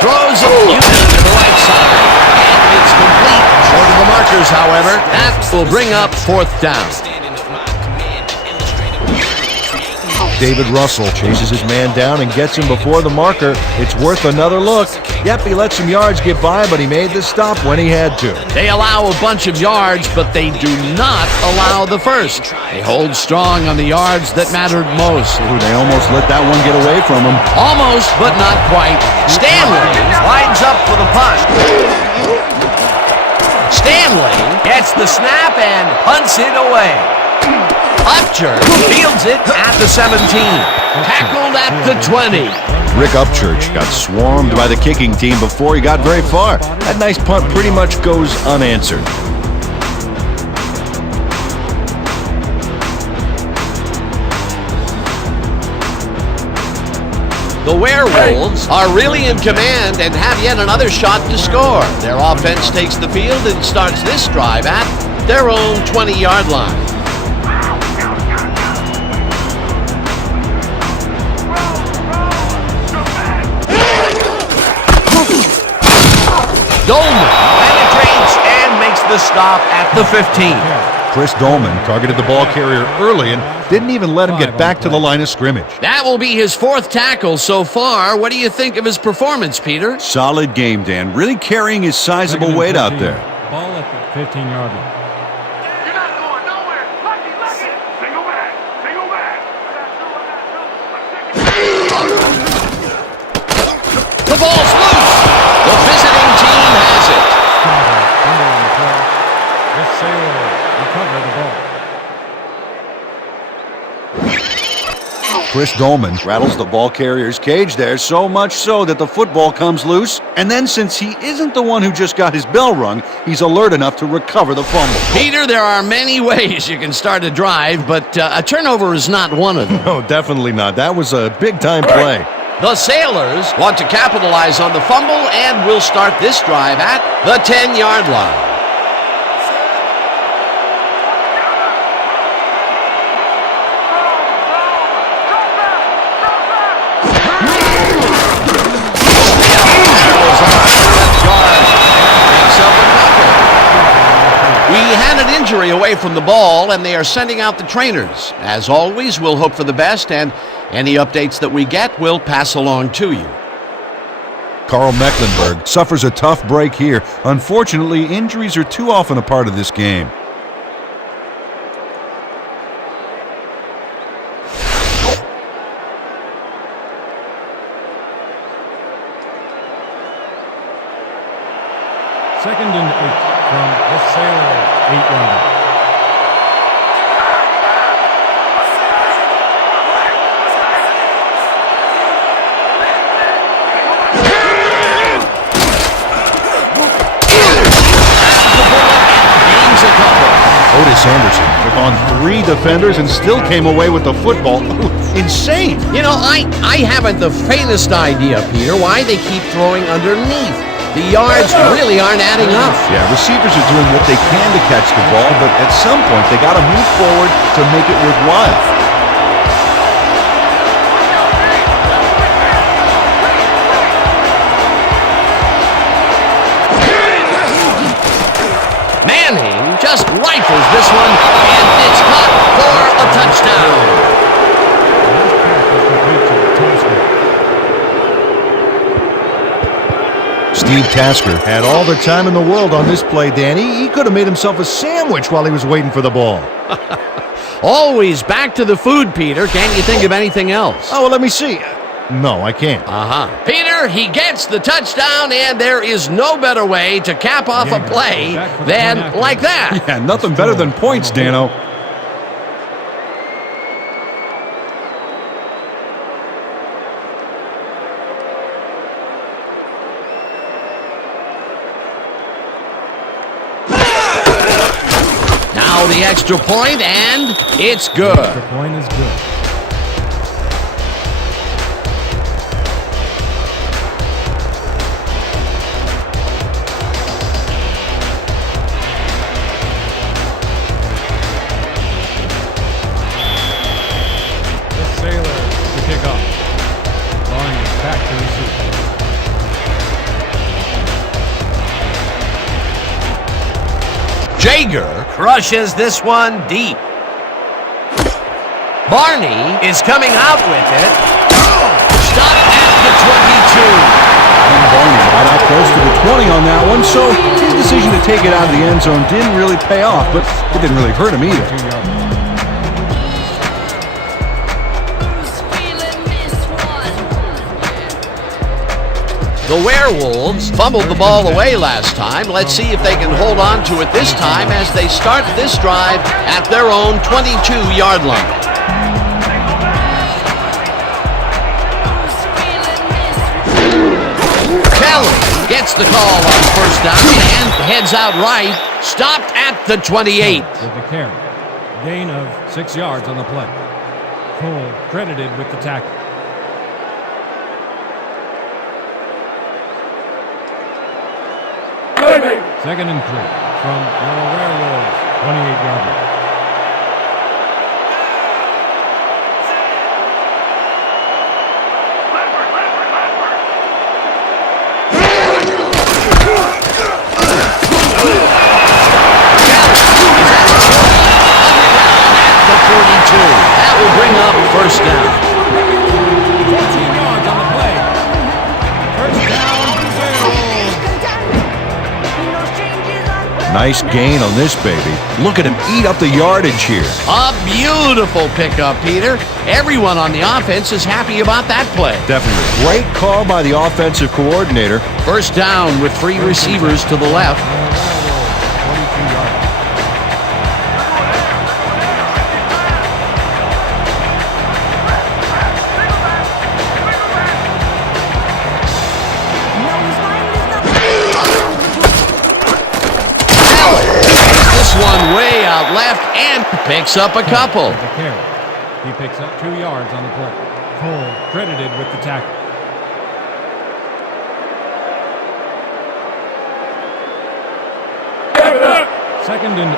Throws a few to the right side, and it's complete. Short of the markers, however. That will bring up 4th down. David Russell chases his man down and gets him before the marker. It's worth another look. Yep, he let some yards get by, but he made the stop when he had to. They allow a bunch of yards, but they do not allow the first. They hold strong on the yards that mattered most. Ooh, they almost let that one get away from him. Almost, but not quite. Stanley lines up for the punt. Stanley gets the snap and punts it away. Upchurch fields it at the 17. Tackled at the 20. Rick Upchurch got swarmed by the kicking team before he got very far. That nice punt pretty much goes unanswered. The Werewolves are really in command and have yet another shot to score. Their offense takes the field and starts this drive at their own 20-yard line. Dolman penetrates and makes the stop at the 15. Chris Dolman targeted the ball carrier early and didn't even let him get back to the line of scrimmage. That will be his 4th tackle so far. What do you think of his performance, Peter? Solid game, Dan. Really carrying his sizable weight out there. Ball at the 15-yard line. You're not going nowhere. Lucky. Single back. The ball's loose. The visiting team has it. This Sailor recovered the ball. Chris Dolman rattles the ball carrier's cage there, so much so that the football comes loose. And then, since he isn't the one who just got his bell rung, he's alert enough to recover the fumble. Peter, there are many ways you can start a drive, but a turnover is not one of them. No, definitely not. That was a big-time play. The Sailors want to capitalize on the fumble and will start this drive at the 10-yard line. Injury away from the ball, and they are sending out the trainers. As always, we'll hope for the best, and any updates that we get, we'll pass along to you. Carl Mecklenburg suffers a tough break here. Unfortunately, injuries are too often a part of this game. Second and 8 from the Sailor 8-yard line. Otis Anderson took on 3 defenders and still came away with the football. Insane! You know, I haven't the faintest idea, Peter, why they keep throwing underneath. The yards really aren't adding up. Yeah, receivers are doing what they can to catch the ball, but at some point they got to move forward to make it worthwhile. Manning just rifles this one, and it's caught for a touchdown. Steve Tasker had all the time in the world on this play, Danny. He could have made himself a sandwich while he was waiting for the ball. Always back to the food, Peter. Can't you think of anything else? Oh, well, let me see. No, I can't. Peter, he gets the touchdown, and there is no better way to cap off a play than like that. Yeah, nothing better than points, Dano. Now the extra point, and it's good. The point is good. Jaeger crushes this one deep. Barney is coming out with it. Stop at the 22. And Barney got out close to the 20 on that one, so his decision to take it out of the end zone didn't really pay off, but it didn't really hurt him either. The Werewolves fumbled the ball away last time. Let's see if they can hold on to it this time as they start this drive at their own 22-yard line. Kelly gets the call on first down and heads out right. Stopped at the 28. With the carry. Gain of 6 yards on the play. Cole credited with the tackle. Second and 3 from the Werewolves, 28-yard line. The 42. That will bring up first down. 14 yards on the play. First down, Werewolves. Nice gain on this baby. Look at him eat up the yardage here. A beautiful pickup, Peter. Everyone on the offense is happy about that play. Definitely. Great call by the offensive coordinator. First down with 3 receivers to the left. 22 yards. One way out left and picks up a couple. The carry. He picks up 2 yards on the play. Cole credited with the tackle. Second and 8.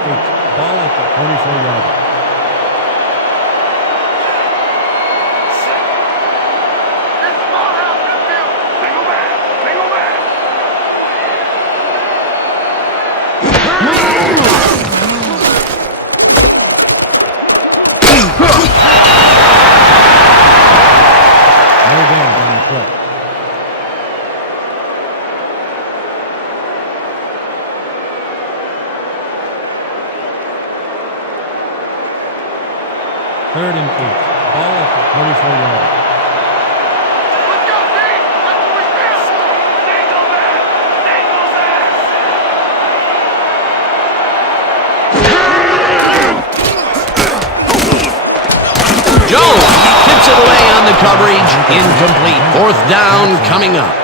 Ball at the 44-yard line. Third and 8. Ball at the 44-yard line. Jones tips it away on the coverage. Incomplete. Fourth down coming up.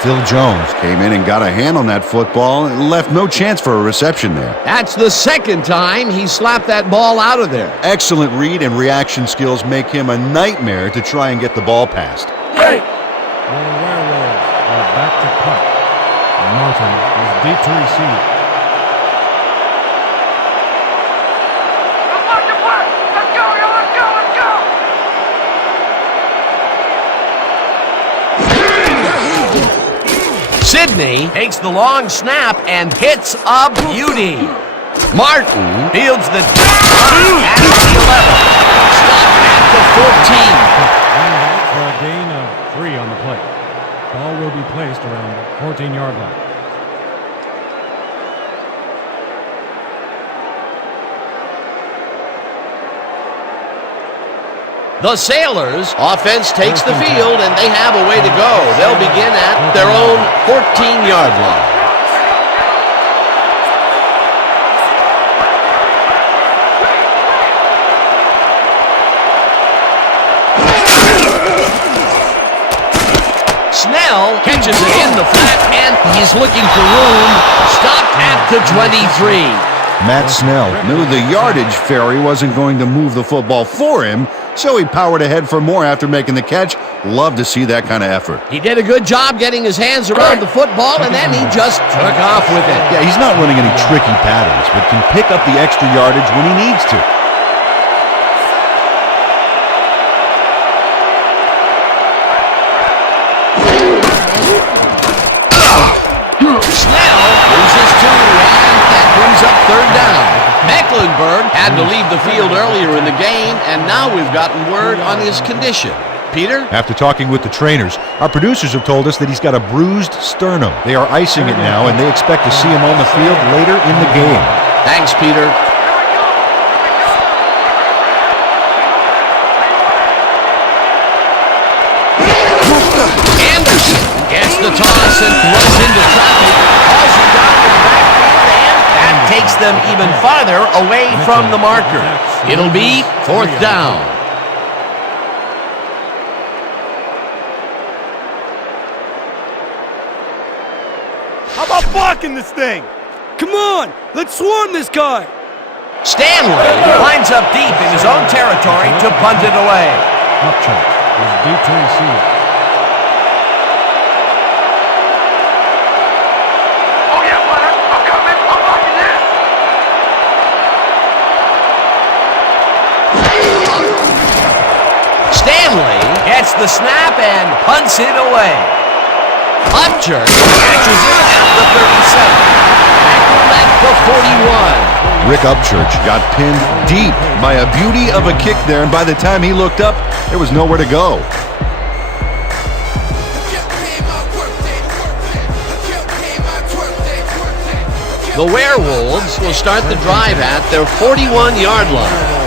Phil Jones came in and got a hand on that football and left no chance for a reception there. That's the second time he slapped that ball out of there. Excellent read and reaction skills make him a nightmare to try and get the ball past. The Werewolves are back to punt. Martin is deep to receive. Sidney takes the long snap and hits a beauty. Martin fields the at the 11. Stop at the 14. Running back for a gain of 3 on the play. Ball will be placed around the 14-yard line. The Sailors' offense takes the field, and they have a way to go. They'll begin at their own 14-yard line. Snell catches it in the flat, and he's looking for room. Stopped at the 23. Matt Snell knew the yardage fairy wasn't going to move the football for him, so he powered ahead for more after making the catch. Love to see that kind of effort. He did a good job getting his hands around the football, and then he just took off with it. Yeah, he's not running any tricky patterns, but can pick up the extra yardage when he needs to. Snell loses two, and that brings up third down. Mecklenburg had to leave the field earlier in the game, and now we've gotten word on his condition. Peter? After talking with the trainers, our producers have told us that he's got a bruised sternum. They are icing it now, and they expect to see him on the field later in the game. Thanks, Peter. Anderson gets the toss and runs into traffic. Calls him down to the backfield, and that takes them even farther away from the marker. It'll be fourth down. How about blocking this thing? Come on, let's swarm this guy. Stanley lines up deep in his own territory to punt it away. Upchurch is deep to receive. Oh yeah, Leonard, I'm coming. I'm locking in. Stanley gets the snap and punts it away. Upchurch catches it at the 37. Backward at the 41. Rick Upchurch got pinned deep by a beauty of a kick there, and by the time he looked up, there was nowhere to go. The Werewolves will start the drive at their 41-yard line.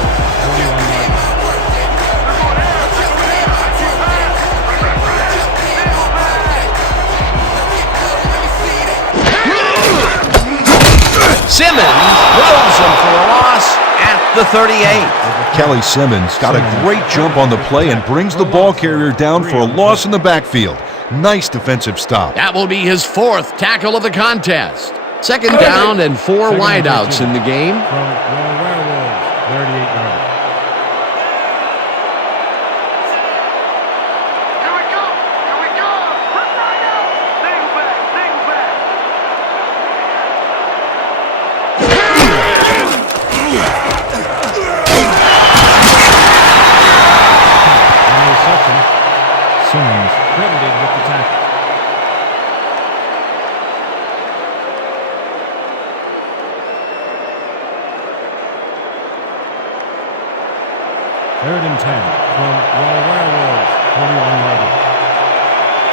Simmons rolls him for a loss at the 38. Kelly Simmons got a great jump on the play and brings the ball carrier down for a loss in the backfield. Nice defensive stop. That will be his fourth tackle of the contest. Second down and four wideouts in the game. From the Werewolves, 38 yards. Here we go. Here we go. Let's ride out. Single back. Single back. On the reception, Simmons credited with the tackle. Third and 10 from the Werewolves, 41-yard line.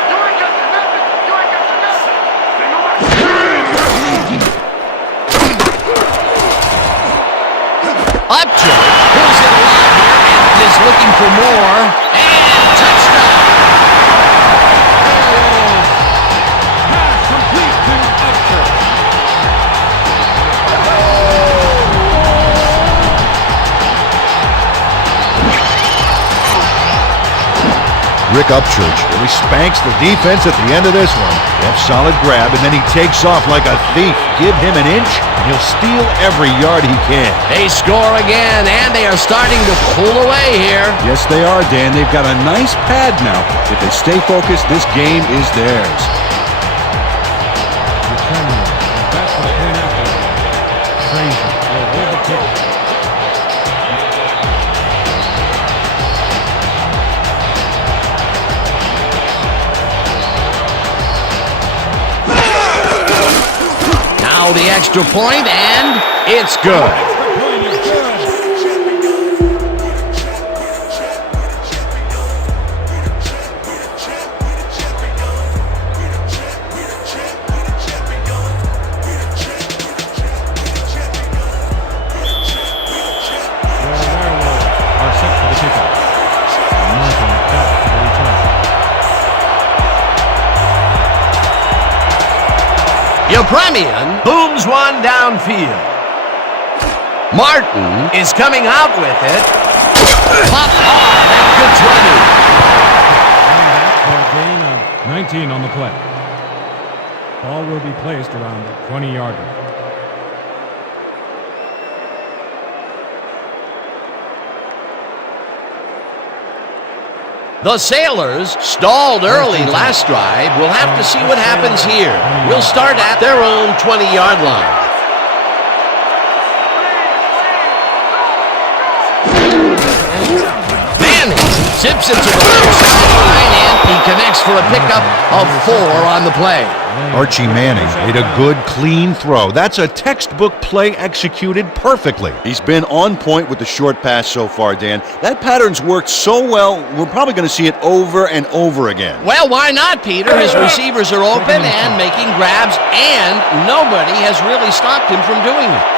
You ain't got to nothing. You ain't got to nothing. Single back. Upchurch pulls it along here and is looking for more. And touchdown! Pass complete to Upchurch. Rick Upchurch really spanks the defense at the end of this one. That solid grab, and then he takes off like a thief. Give him an inch, and he'll steal every yard he can. They score again, and they are starting to pull away here. Yes, they are, Dan. They've got a nice pad now. If they stay focused, this game is theirs. Returning back to Mineeapolis. Frazier will hold the kick. Now the extra point, and it's good. Yepremian booms one downfield. Martin is coming out with it. Pop hard at the 20. And that's for a gain of 19 on the play. Ball will be placed around the 20-yard line. The Sailors stalled early last drive. We'll have to see what happens here. We'll start at their own 20-yard line. Zips it to the left sideline, and he connects for a pickup of 4 on the play. Archie Manning made a good, clean throw. That's a textbook play executed perfectly. He's been on point with the short pass so far, Dan. That pattern's worked so well, we're probably going to see it over and over again. Well, why not, Peter? His receivers are open and making grabs, and nobody has really stopped him from doing it.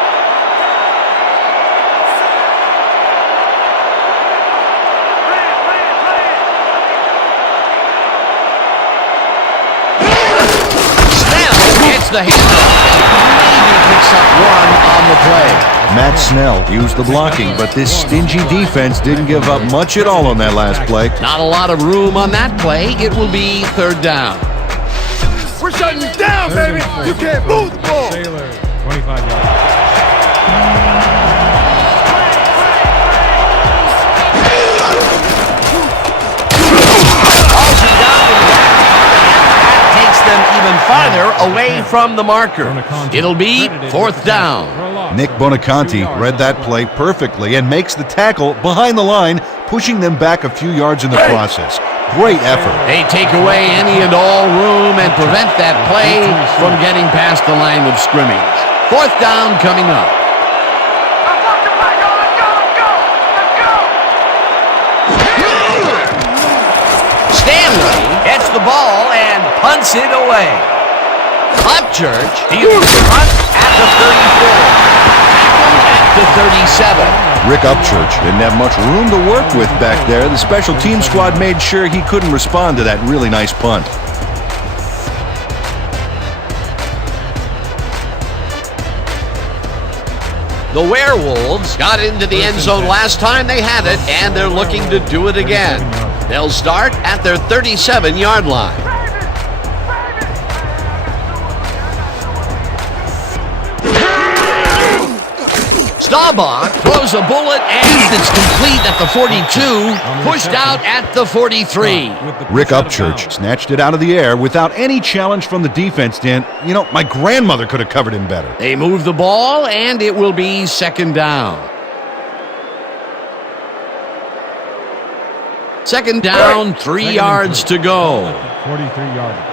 The handoff, and maybe picks up 1 on the play. Matt Snell used the blocking, but this stingy defense didn't give up much at all on that last play. Not a lot of room on that play. It will be 3rd down. We're shutting you down, baby. You can't move the ball. Sailors, 25 yards. Them even farther away from the marker. It'll be 4th down. Nick Bonaconti read that play perfectly and makes the tackle behind the line, pushing them back a few yards in the process. Great effort. They take away any and all room and prevent that play from getting past the line of scrimmage. 4th down coming up. Stanley gets the ball and punts it away. Upchurch deals the punt at the 34. Tackle at the 37. Rick Upchurch didn't have much room to work with back there. The special team squad made sure he couldn't respond to that really nice punt. The Werewolves got into the end zone last time they had it, and they're looking to do it again. They'll start at their 37-yard line. Staubach throws a bullet, and it's complete at the 42, pushed out at the 43. Rick Upchurch snatched it out of the air without any challenge from the defense, Dan. You know, my grandmother could have covered him better. They move the ball, and it will be 2nd down. 2nd down, 3 yards to go. 43-yard.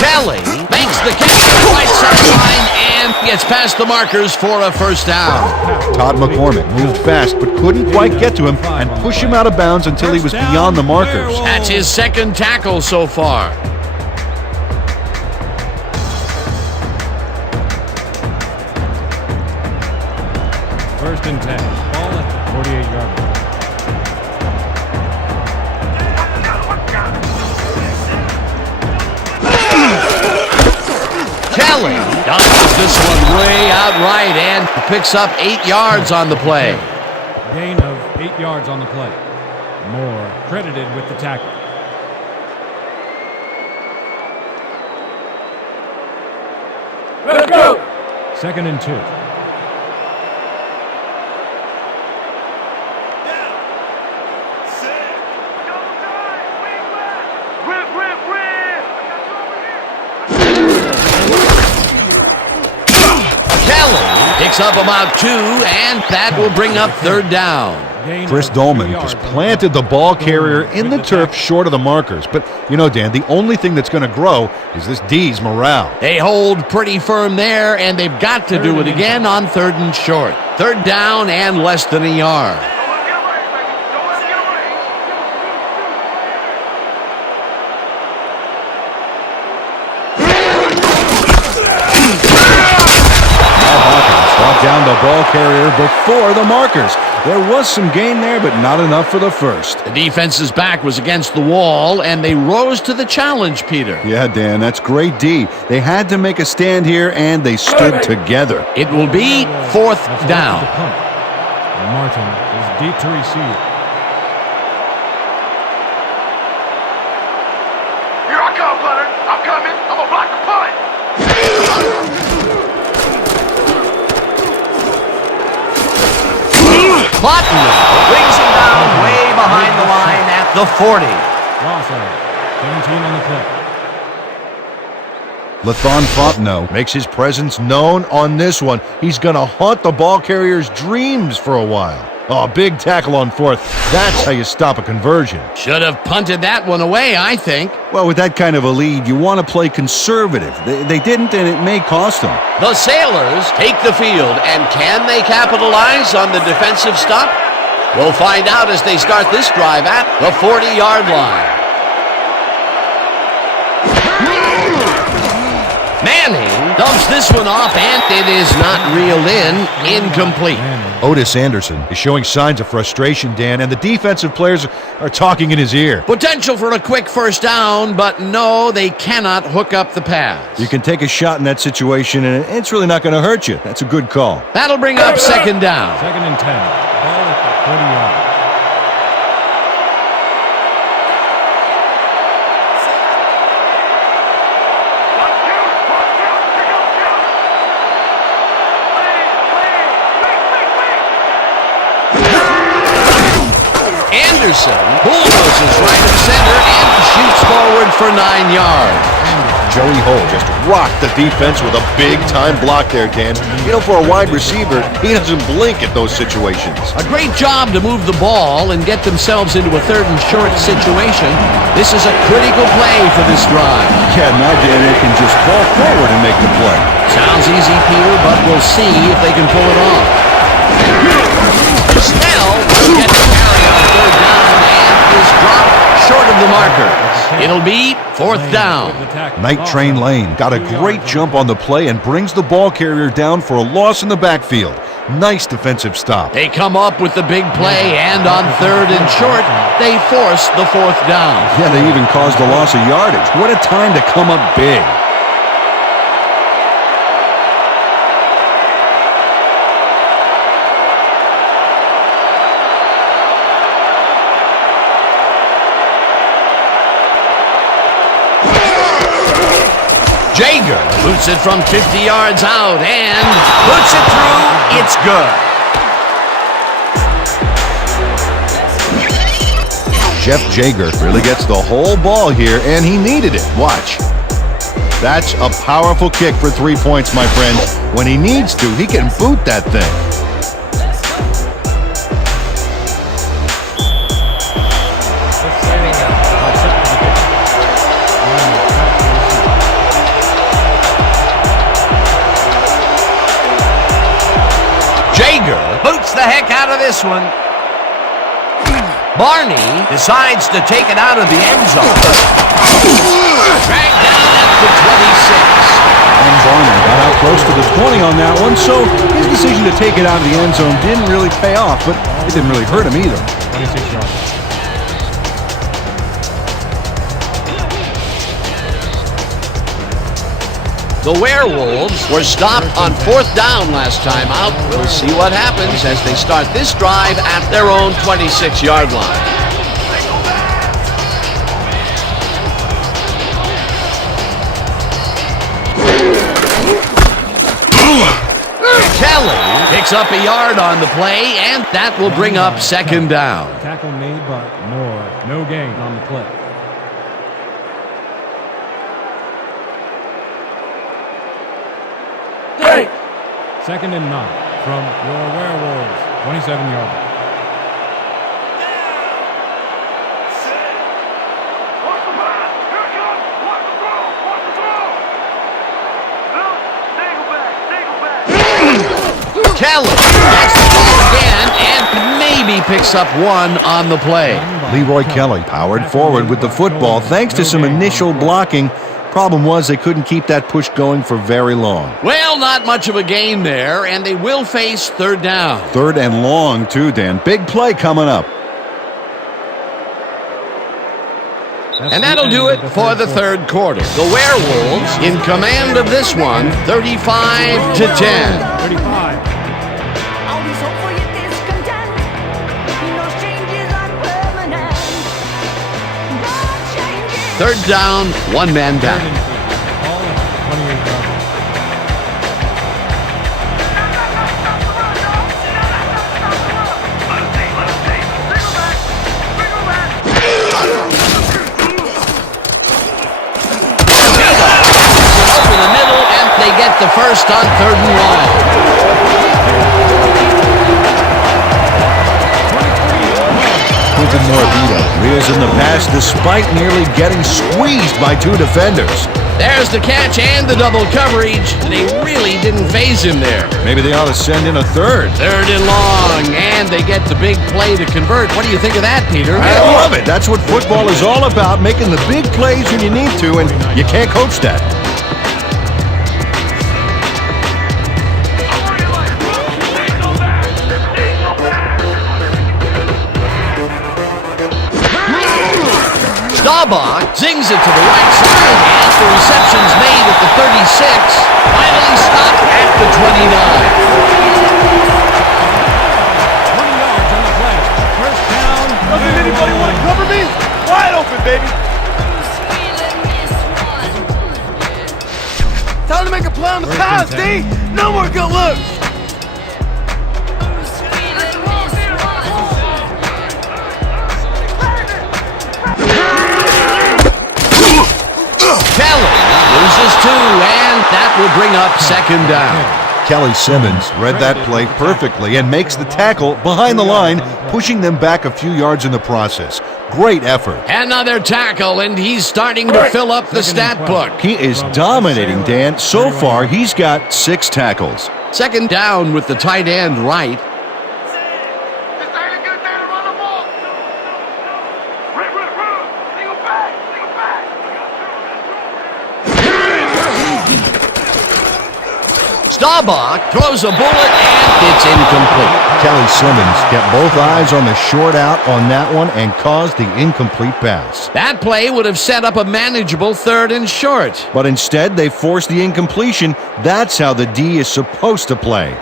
Kelly makes the catch at the right sideline and gets past the markers for a 1st down. Todd McCormick moved fast but couldn't quite get to him and push him out of bounds until he was beyond the markers. That's his 2nd tackle so far. First and 10. Ball at the 48-yard line. Kelly dodges this one way out right and picks up 8 yards on the play. Gain of 8 yards on the play. Moore credited with the tackle. Let's go. 2nd and 2. Picks up about 2, and that will bring up 3rd down. Chris Dolman just planted the ball carrier in the turf short of the markers. But, you know, Dan, the only thing that's going to grow is this D's morale. They hold pretty firm there, and they've got to do it again on 3rd and short. 3rd down and less than a yard. down the ball carrier before the markers. There was some gain there, but not enough for the first. The defense's back was against the wall, and they rose to the challenge, Peter. Yeah, Dan, that's great D. They had to make a stand here, and they stood together. It will be fourth down. The punt. Martin is deep to receive. Here I come, punter. I'm coming. I'm gonna block the punt. Button brings him down way behind the line at the 40. Loss of 17 on the play. Lathon Fontenot makes his presence known on this one. He's going to haunt the ball carrier's dreams for a while. Oh, big tackle on fourth. That's how you stop a conversion. Should have punted that one away, I think. Well, with that kind of a lead, you want to play conservative. They didn't, and it may cost them. The Sailors take the field, and can they capitalize on the defensive stop? We'll find out as they start this drive at the 40-yard line. Manning dumps this one off, and it is not reeled in. Incomplete. Otis Anderson is showing signs of frustration, Dan, and the defensive players are talking in his ear. Potential for a quick first down, but no, they cannot hook up the pass. You can take a shot in that situation, and it's really not going to hurt you. That's a good call. That'll bring up second down. 2nd and 10. Ball at the 40-yard. Anderson bulldozes right of center and shoots forward for 9 yards. Joey Hole just rocked the defense with a big-time block there, Dan. You know, for a wide receiver, he doesn't blink at those situations. A great job to move the ball and get themselves into a 3rd and short situation. This is a critical play for this drive. Yeah, now Dan, they can just fall forward and make the play. Sounds easy, Peter, but we'll see if they can pull it off. Snell will get the carry on 3rd down and is dropped short of the marker. It'll be 4th down. Night Train Lane got a great jump on the play and brings the ball carrier down for a loss in the backfield. Nice defensive stop. They come up with the big play, and on 3rd and short, they force the 4th down. Yeah, they even caused a loss of yardage. What a time to come up big. Jager boots it from 50 yards out and puts it through. It's good. Jeff Jager really gets the whole ball here, and he needed it. Watch. That's a powerful kick for 3 points, my friend. When he needs to, he can boot that thing. Jager boots the heck out of this one. Barney decides to take it out of the end zone. Dragged down at the 26. And Barney got out close to the 20 on that one, so his decision to take it out of the end zone didn't really pay off, but it didn't really hurt him either. 26 yards. The Werewolves were stopped on 4th down last time out. We'll see what happens as they start this drive at their own 26-yard line. Kelly picks up a yard on the play, and that will bring up 2nd down. Tackle made, but no gain on the play. Hey! 2nd and 9 from your Werewolves. 27-yard line. Watch the pass! Here it comes! Watch the throw! Watch the throw! Look! Single back! Kelly gets the ball again and maybe picks up one on the play. Leroy Kelly powered forward with the football thanks to some initial blocking. Problem was, they couldn't keep that push going for very long. Well, not much of a gain there, and they will face third down. Third and long, too, Dan. Big play coming up. And that'll do it for the third quarter. The Werewolves in command of this one, 35 to 10. 35. Always hope for your discontent. No strangers are permanent. No changes. Third down, one man back. Ball at 28 yards. Over the middle, and they get the first on third and long. Quinton Morbido reels in the pass despite nearly getting squeezed by two defenders. There's the catch and the double coverage. They really didn't phase him there. Maybe they ought to send in a third. Third and long, and they get the big play to convert. What do you think of that, Peter? I love it. That's what football is all about, making the big plays when you need to, and you can't coach that. Staubach zings it to the right side, and the reception's made at the 36. Finally stopped at the 29. 20 yards on the play. First down. Doesn't anybody want to cover me? Wide open, baby. Time to make a play on the pass, D. No more good looks. Kelly loses two, and that will bring up second down. Kelly Simmons read that play perfectly and makes the tackle behind the line, pushing them back a few yards in the process. Great effort. Another tackle, and he's starting to fill up the stat book. He is dominating, Dan. So far, he's got 6 tackles. Second down with the tight end right. This ain't a good day to run the ball. Run. Single back. Staubach throws a bullet, and it's incomplete. Kelly Simmons kept both eyes on the short out on that one and caused the incomplete pass. That play would have set up a manageable third and short. But instead, they forced the incompletion. That's how the D is supposed to play.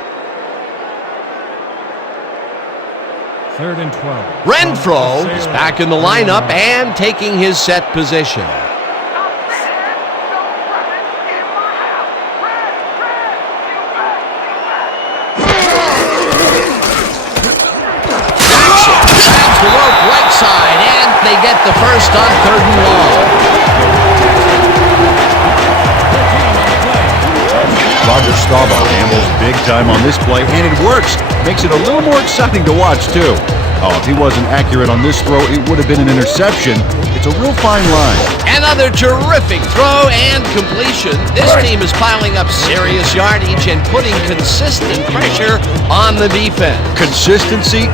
Third and 12. Renfro is back in the lineup and taking his set position. The rope right side, and they get the first on third and long. Roger Staubach handles big time on this play, and it works. Makes it a little more exciting to watch, too. Oh, if he wasn't accurate on this throw, it would have been an interception. It's a real fine line. Another terrific throw and completion. This team is piling up serious yardage and putting consistent pressure on the defense. Consistency,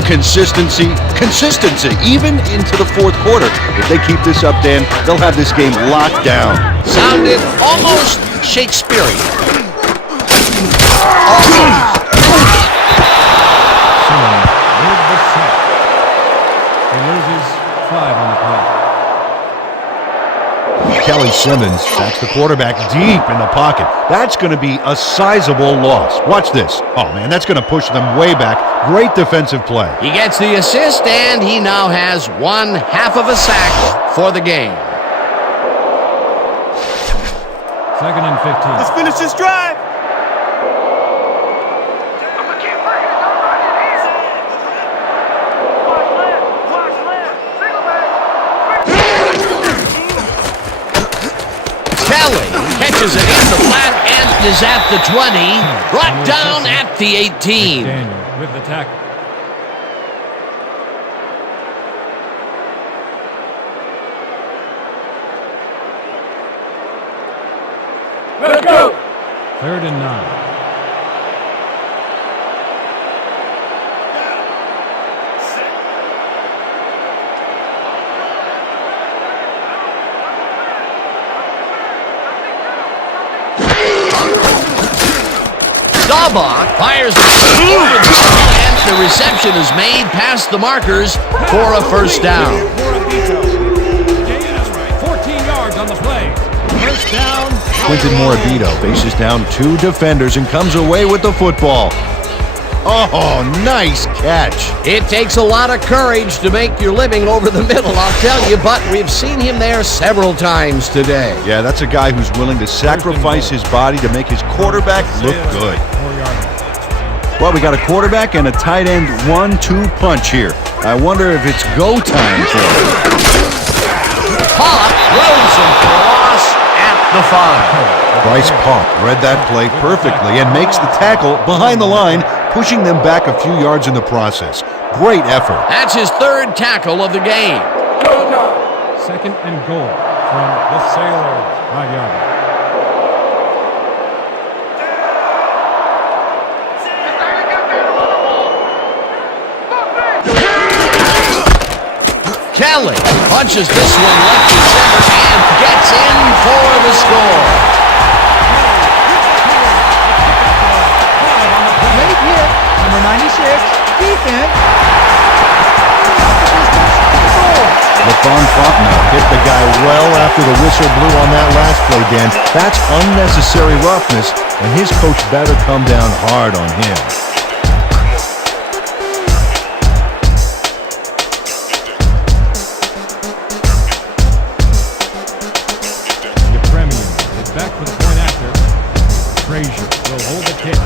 even into the fourth quarter. If they keep this up, Dan, they'll have this game locked down. Sounded almost Shakespearean. Simmons with the sack. He loses 5 on the play. Kelly Simmons sacks the quarterback deep in the pocket. That's going to be a sizable loss. Watch this. Oh, man, that's going to push them way back. Great defensive play. He gets the assist, and he now has 1/2 of a sack for the game. Second and 15. Let's finish this drive. Kelly catches it in the flat and is at the 20, brought down at the 18. Daniel with the tackle. Let's go. Third and 9. Staubach fires the over the ball, and the reception is made past the markers for a first down. 14 yards on the play. First down. Quinton Morabito faces down 2 defenders and comes away with the football. Oh, nice catch. It takes a lot of courage to make your living over the middle, I'll tell you, but we've seen him there several times today. Yeah, that's a guy who's willing to sacrifice his body to make his quarterback look good. Well, we got a quarterback and a tight end 1-2 punch here. I wonder if it's go time for him. Pop throws him for a loss at the 5. Bryce Pop read that play perfectly and makes the tackle behind the line, pushing them back a few yards in the process. Great effort. That's his 3rd tackle of the game. Second and goal from the Sailors. 5-yard line. Kelly punches this one left to center and gets in for the score. Great hit, number 96, defense. LaFon Fontenot hit the guy well after the whistle blew on that last play, Dan. That's unnecessary roughness, and his coach better come down hard on him. Back for the point after. Frazier will hold the kick.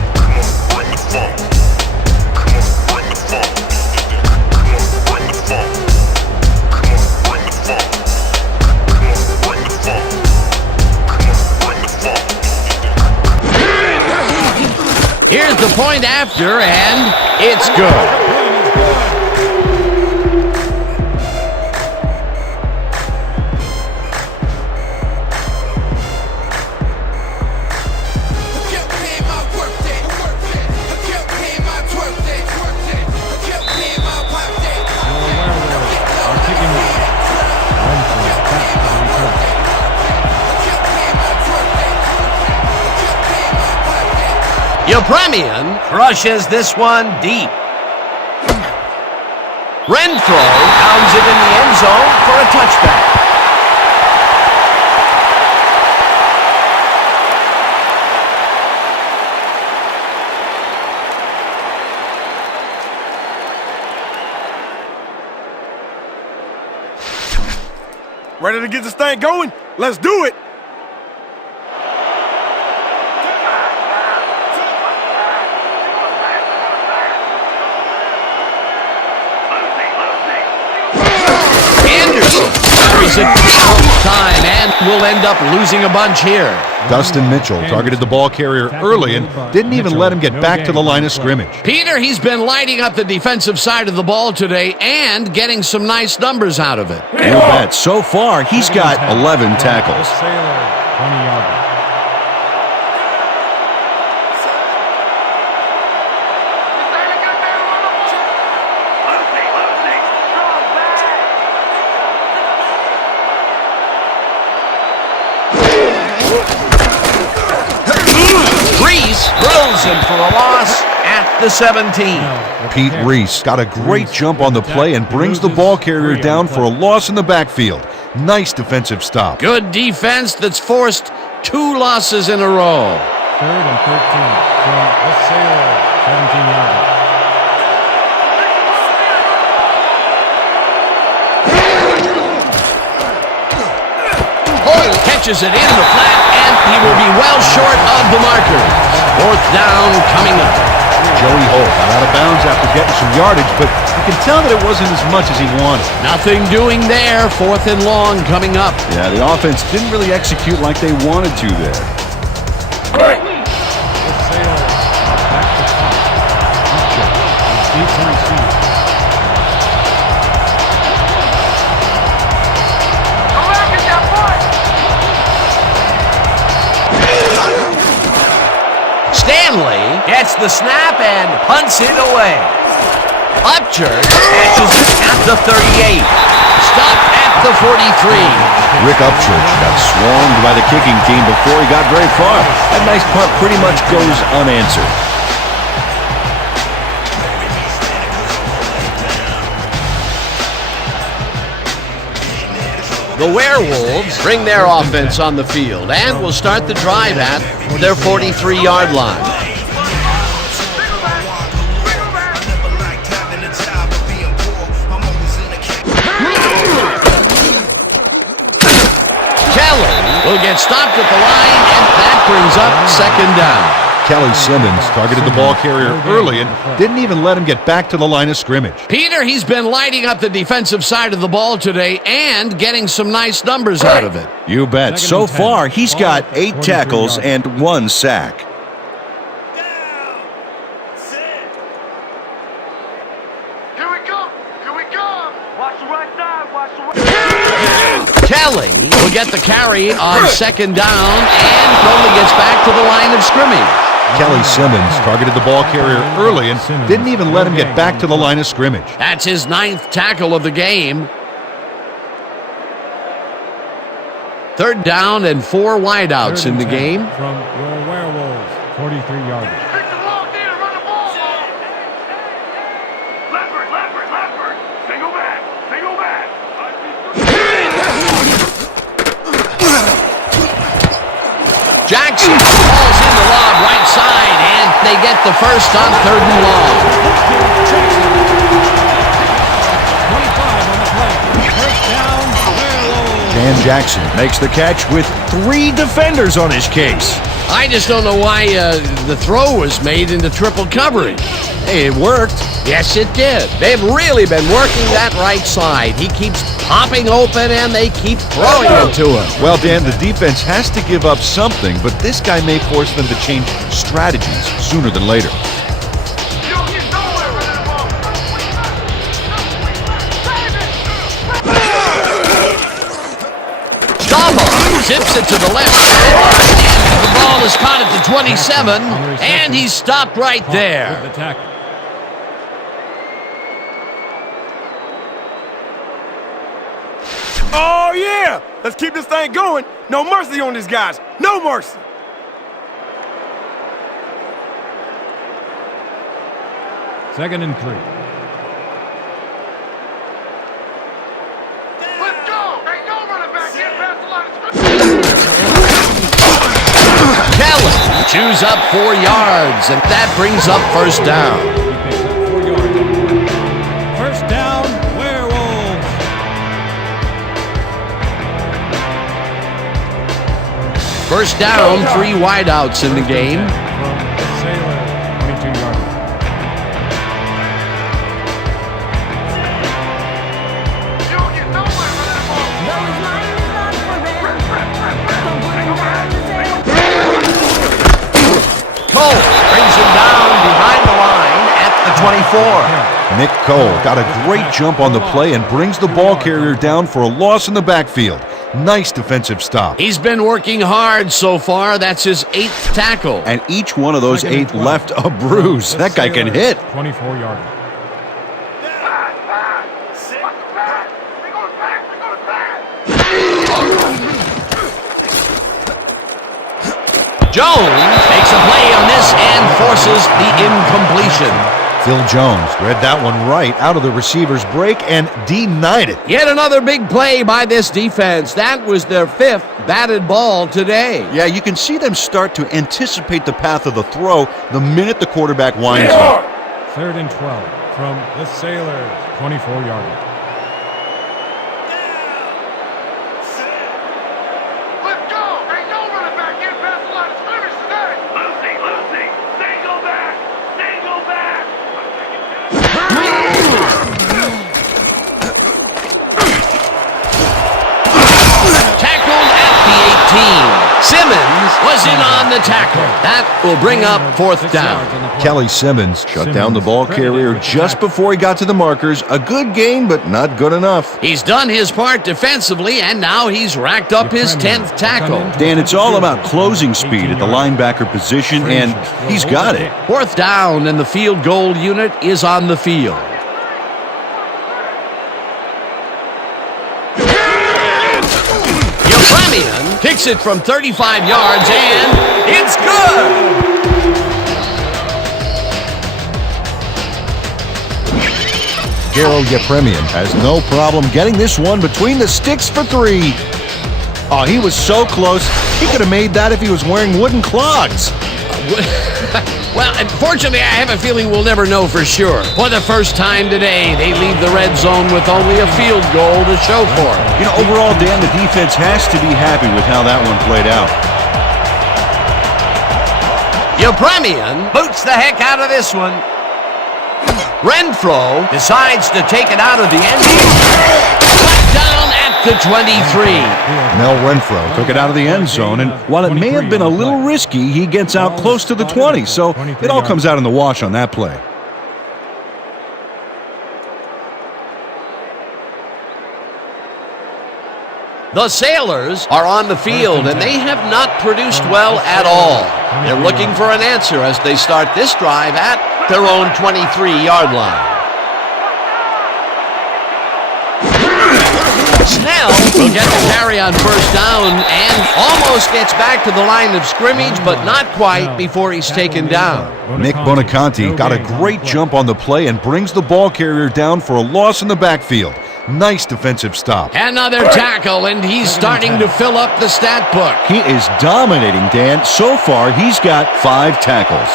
Here's the point after, and it's good. Yepremian crushes this one deep. Renfro pounds it in the end zone for a touchback. Ready to get this thing going? Let's do it. Carries it for time and will end up losing a bunch here. Dustin Mitchell targeted the ball carrier early and didn't even let him get back to the line of scrimmage. Peter, he's been lighting up the defensive side of the ball today and getting some nice numbers out of it. You bet. So far, he's got 11 tackles. Sailor, 20-yard line. Throws him for a loss at the 17. Pete Reese got a great jump on the play and brings the ball carrier down for a loss in the backfield. Nice defensive stop. Good defense that's forced 2 losses in a row. 3rd and 13 from the Sailor, 17-yard line. Catches it in the flat, and he will be well short of the marker. 4th down coming up. Joey Holt got out of bounds after getting some yardage, but you can tell that it wasn't as much as he wanted. Nothing doing there. 4th and long coming up. Yeah, the offense didn't really execute like they wanted to there. The Sailors are back to top. Deep to receive. Stanley gets the snap and punts it away. Upchurch catches it at the 38. Stopped at the 43. Rick Upchurch got swarmed by the kicking team before he got very far. That nice punt pretty much goes unanswered. The Werewolves bring their offense on the field and will start the drive at their 43-yard line. Kelly will get stopped at the line, and that brings up second down. Kelly Simmons targeted the ball carrier early and didn't even let him get back to the line of scrimmage. Peter, he's been lighting up the defensive side of the ball today and getting some nice numbers out of it. You bet. So far, he's got 8 tackles and 1 sack. Here we come! Here we come! Watch the right side. Watch the right side. Kelly will get the carry on second down and only gets back to the line of scrimmage. Kelly Simmons targeted the ball carrier early and didn't even let him get back to the line of scrimmage. That's his 9th tackle of the game. Third down and 4 wideouts in the game. From your Werewolves, 43-yarder. Pick the ball, D, and run the ball! Leopard! Single back! Jackson falls in the lob right side, and they get the first on 3rd and long. 25 on the play. First down, Werewolves. Dan Jackson makes the catch with 3 defenders on his case. I just don't know why the throw was made into triple coverage. Hey, it worked. Yes, it did. They've really been working that right side. He keeps popping open, and they keep throwing it to him. Well, Dan, the defense has to give up something, but this guy may force them to change strategies sooner than later. You don't get nowhere running the ball! Stamba zips it to the left side, and the ball is caught at the 27, and he's stopped right With there. the tackle. Oh, yeah! Let's keep this thing going. No mercy on these guys. No mercy. Second and 3. Let's go! Ain't no running back getting past the line of scrimmage! Kelly chews up 4 yards, and that brings up first down. He picks up 4 yards. First down, Werewolves. First down, 3 wideouts in the game. From the Sailor, 22-yarder. You don't get nowhere running the ball! Those lines are forever. Don't put them down to zero. Cole brings him down behind the line at the 24. Nick Cole got a great jump on the play and brings the ball carrier down for a loss in the backfield. Nice defensive stop. He's been working hard so far. That's his 8th tackle. And each one of those Second and 8 12. left a bruise. That guy can hit. 24-yarder. They're going back! Jones makes a play on this and forces the incompletion. Phil Jones read that one right out of the receiver's break and denied it. Yet another big play by this defense. That was their 5th batted ball today. Yeah, you can see them start to anticipate the path of the throw the minute the quarterback winds up. Third and 12 from the Sailors, 24-yarder. Let's go! Ain't no running back getting past the line of scrimmage today! Lucy! Single back! Tackled at the 18. Simmons was in on the tackle. That will bring up 4th down. Kelly Simmons shut down the ball carrier just before he got to the markers. A good gain, but not good enough. He's done his part defensively, and now he's racked up his 10th tackle. Dan, it's all about closing speed at the linebacker position, and he's got it. 4th down, and the field goal unit is on the field. Yopremian kicks it from 35 yards, and it's good! Yepremian has no problem getting this one between the sticks for 3. Oh, he was so close. He could have made that if he was wearing wooden clogs. Well, unfortunately, I have a feeling we'll never know for sure. For the first time today, they leave the red zone with only a field goal to show for it. You know, overall, Dan, the defense has to be happy with how that one played out. Yepremian boots the heck out of this one. Renfro decides to take it out of the end zone. Touchdown at the 23. Mel Renfro took it out of the end zone, and while it may have been a little risky, he gets out close to the 20, so it all comes out in the wash on that play. The Sailors are on the field, and they have not produced well at all. They're looking for an answer as they start this drive at their own 23-yard line. Snell will get the carry on first down and almost gets back to the line of scrimmage, but not quite before he's taken down. Nick Bonaconti got a great jump on the play and brings the ball carrier down for a loss in the backfield. Nice defensive stop. Another tackle, and he's starting to fill up the stat book. He is dominating, Dan. So far, he's got 5 tackles.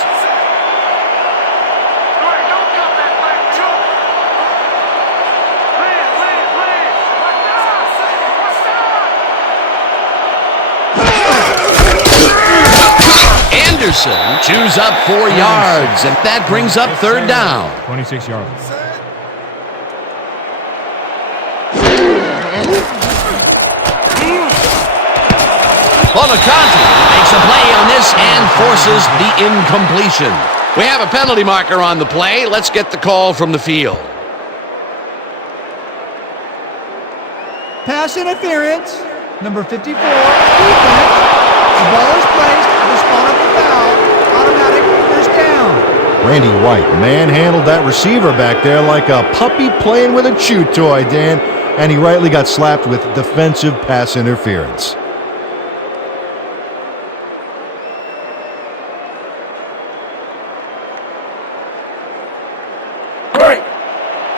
Anderson chews up 4 yards, and that brings up third down. 26 yards. Bonaconti makes a play on this and forces the incompletion. We have a penalty marker on the play. Let's get the call from the field. Pass interference, number 54, defense. The ball is placed at the spot of the foul. Automatic first down. Randy White manhandled that receiver back there like a puppy playing with a chew toy, Dan, and he rightly got slapped with defensive pass interference.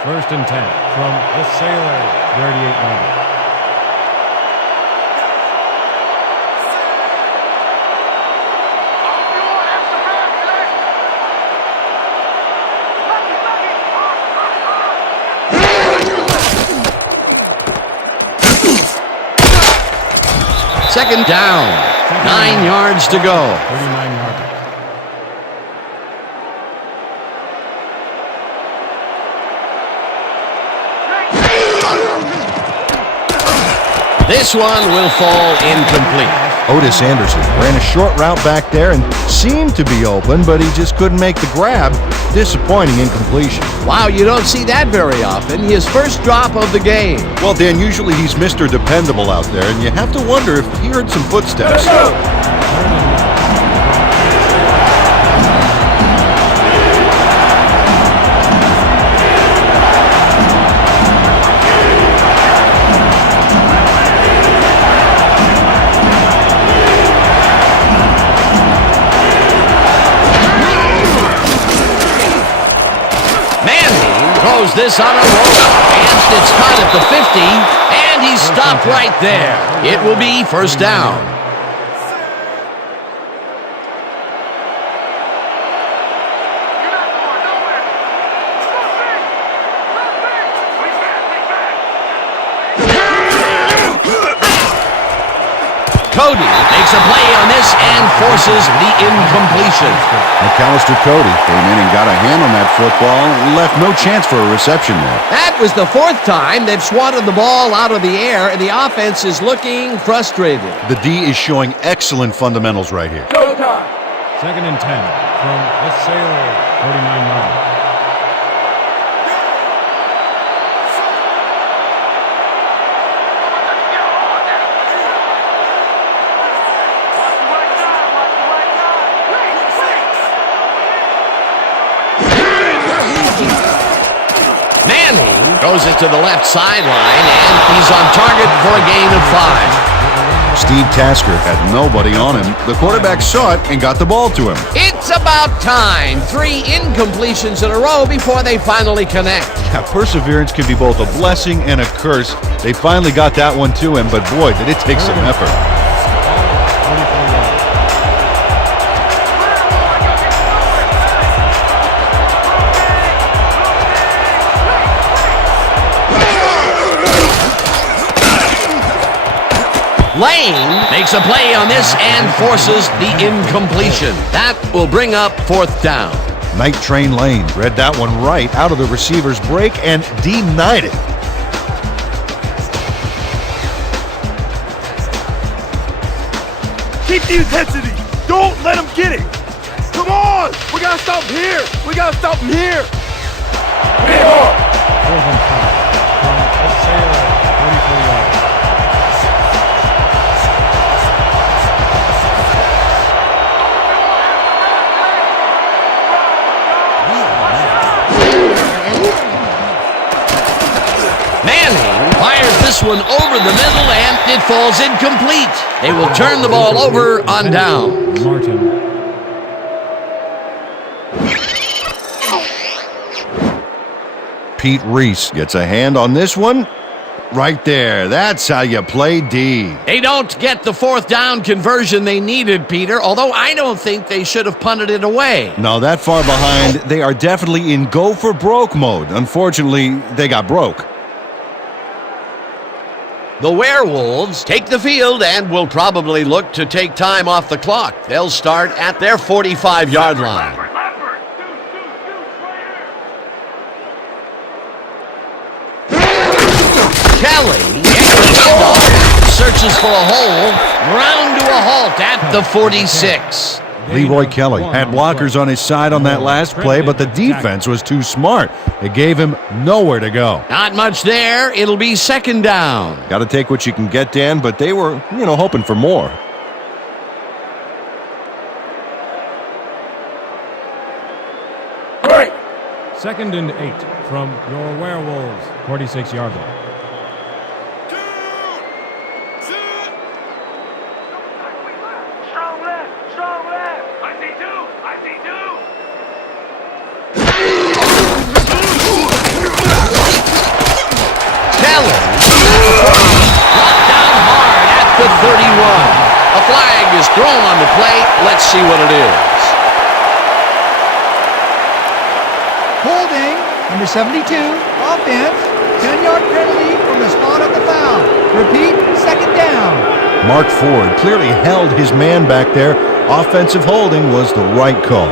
First and 10 from the Sailors, 38-9. Second down, 9 yards to go. 39 yards. This one will fall incomplete. Otis Anderson ran a short route back there and seemed to be open, but he just couldn't make the grab. Disappointing incompletion. Wow, you don't see that very often. His first drop of the game. Well, Dan, usually he's Mr. Dependable out there, and you have to wonder if he heard some footsteps. Throws this on a roll, and it's caught at the 50, and he's stopped right there. It will be first down. Cody makes a play on this and forces the incompletion. McAllister Cody came in and got a hand on that football and left no chance for a reception there. That was the 4th time they've swatted the ball out of the air, and the offense is looking frustrated. The D is showing excellent fundamentals right here. Second and 10 from the Sailors, 49 yards. Manning goes it to the left sideline, and he's on target for a gain of 5. Steve Tasker had nobody on him. The quarterback saw it and got the ball to him. It's about time. 3 incompletions in a row before they finally connect. Yeah, perseverance can be both a blessing and a curse. They finally got that one to him, but boy, did it take some effort. Lane makes a play on this and forces the incompletion. That will bring up 4th down. Night Train Lane read that one right out of the receiver's break and denied it. Keep the intensity. Don't let him get it. Come on. We got to stop him here. We got to stop him here. 4th and 5 from the Sailor, 34 yards. Manning fires this one over the middle and it falls incomplete. They will turn the ball over on down. Martin. Pete Reese gets a hand on this one. Right there. That's how you play D. They don't get the 4th down conversion they needed, Peter, although I don't think they should have punted it away. No, that far behind, they are definitely in go for broke mode. Unfortunately, they got broke. The Werewolves take the field and will probably look to take time off the clock. They'll start at their 45-yard line. Lambert, deuce, right here. Kelly searches for a hole, ground to a halt at the 46. Leroy Kelly had blockers on his side on that last play, but the defense was too smart. It gave him nowhere to go. Not much there. It'll be 2nd down. Got to take what you can get, Dan, but they were, hoping for more. Right. 2nd and 8 from your Werewolves, 46-yard line. Strong left, strong left. I see two, I see two. Kelly brought down hard at the 31. A flag is thrown on the play. Let's see what it is. Holding, number 72, offense, 10-yard penalty from the spot of the foul. Repeat, 2nd down. Mark Ford clearly held his man back there. Offensive holding was the right call.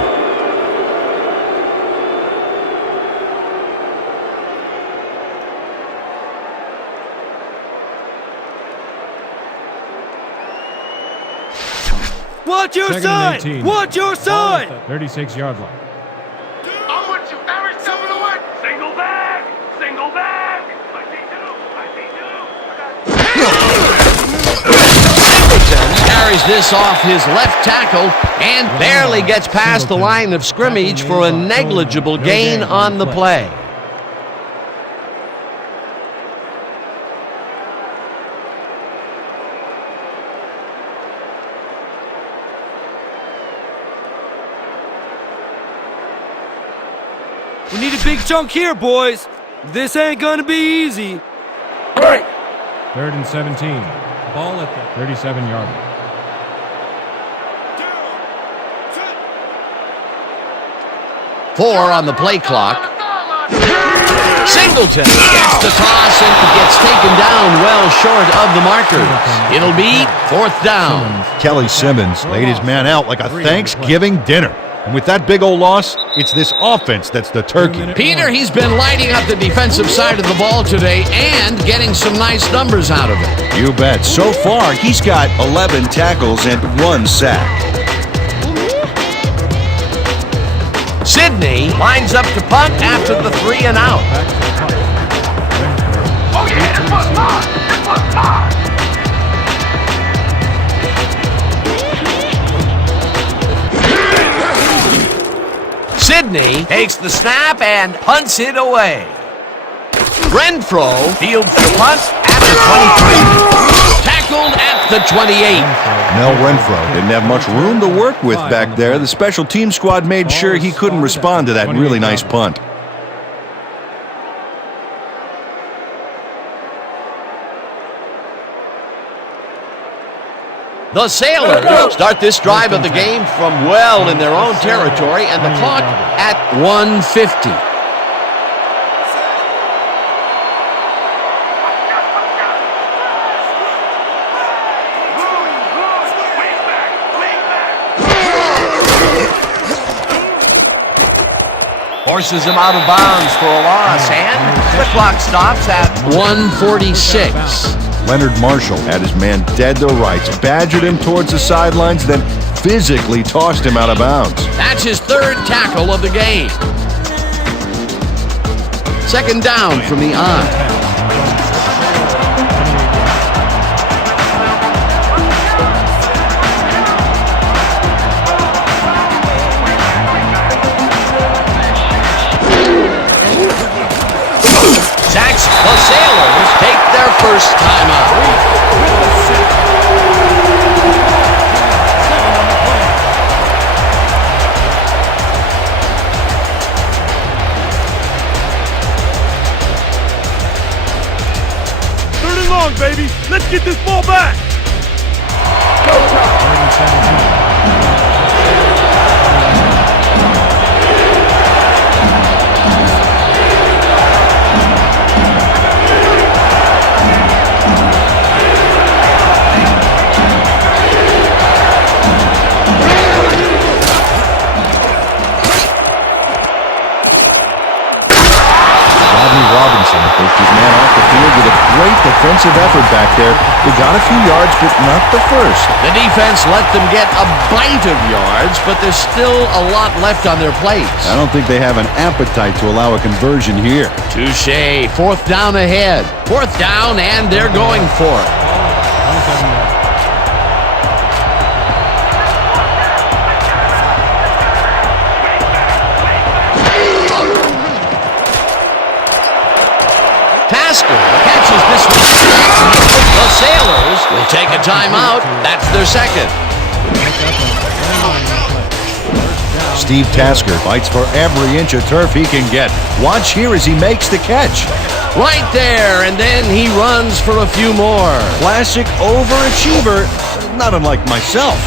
Watch your 2nd and side! 18. Watch your side! 36-yard line. I'm with you, every step of the way. Single back, single back. I see two, I see two. Singleton carries this off his left tackle and barely gets past the line of scrimmage for a negligible gain on the play. We need a big chunk here, boys. This ain't gonna be easy. Right. 3rd and 17. Ball at the 37-yard line. Four on the play clock. Singleton gets the toss and gets taken down well short of the markers. It'll be 4th down. Kelly Simmons laid his man out like a Thanksgiving dinner. And with that big old loss, it's this offense that's the turkey. Peter, he's been lighting up the defensive side of the ball today and getting some nice numbers out of it. You bet. So far, he's got 11 tackles and 1 sack. Sidney lines up to punt after the 3 and out. Oh yeah, this one's mine, this one's mine. Sidney takes the snap and punts it away. Renfro fields the punt at the 23. Tackled at the 28. Mel Renfro didn't have much room to work with back there. The special team squad made sure he couldn't respond to that really nice punt. The Sailors start this drive of the game from well in their own territory, and the clock at 1:50. Forces him out of bounds for a loss, and the clock stops at 1:46. Leonard Marshall had his man dead to rights, badgered him towards the sidelines, then physically tossed him out of bounds. That's his third tackle of the game. Second down from the eye. The Sailors take their first timeout. Third and long, baby. Let's get this ball back. Pushed his man off the field with a great defensive effort back there. They got a few yards, but not the first. The defense let them get a bite of yards, but there's still a lot left on their plates. I don't think they have an appetite to allow a conversion here. Touche. Fourth down ahead. Fourth down, and they're going for it. Catches this one. The Sailors will take a timeout. That's their second. Steve Tasker fights for every inch of turf he can get. Watch here as he makes the catch. Right there, and then he runs for a few more. Classic overachiever, not unlike myself.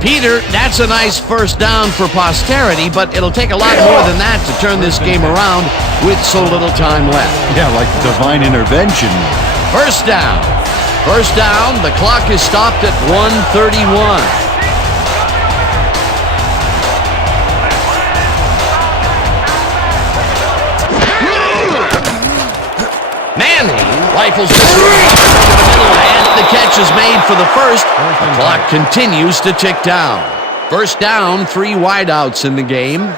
Peter, that's a nice first down for posterity, but it'll take a lot more than that to turn this game around with so little time left. Yeah, like divine intervention. First down. First down, the clock is stopped at 1:31. Manning rifles this one over the middle, and the catch is made for the first. The clock continues to tick down. First down, 3 wideouts in the game.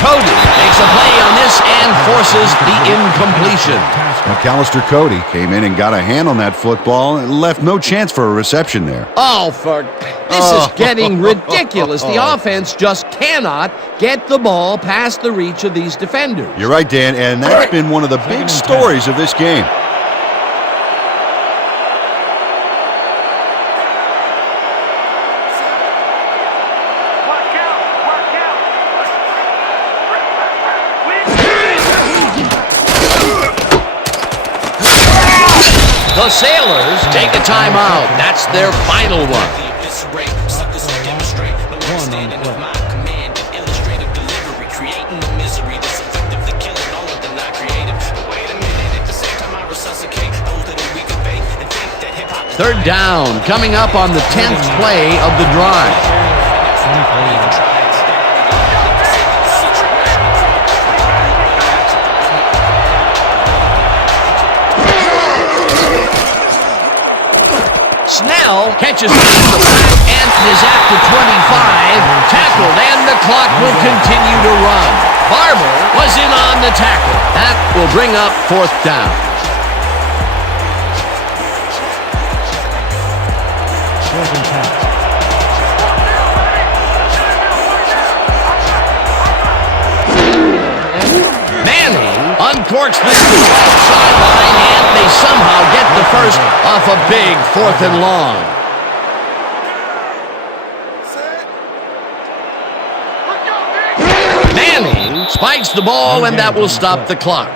Cody makes a play on this and forces the incompletion. McAllister Cody came in and got a hand on that football and left no chance for a reception there. This is getting ridiculous. The offense just cannot get the ball past the reach of these defenders. You're right, Dan, and that's been one of the big stories of this game. The Sailors take a timeout. That's their final one. Third down, coming up on the 10th play of the drive. Snell catches the back and is at the 25, tackled, and the clock will continue to run. Barber was in on the tackle. That will bring up fourth down. Manning uncorks this to the left sideline, and they somehow get the first off a big 4th and long. Manning spikes the ball, and that will stop the clock.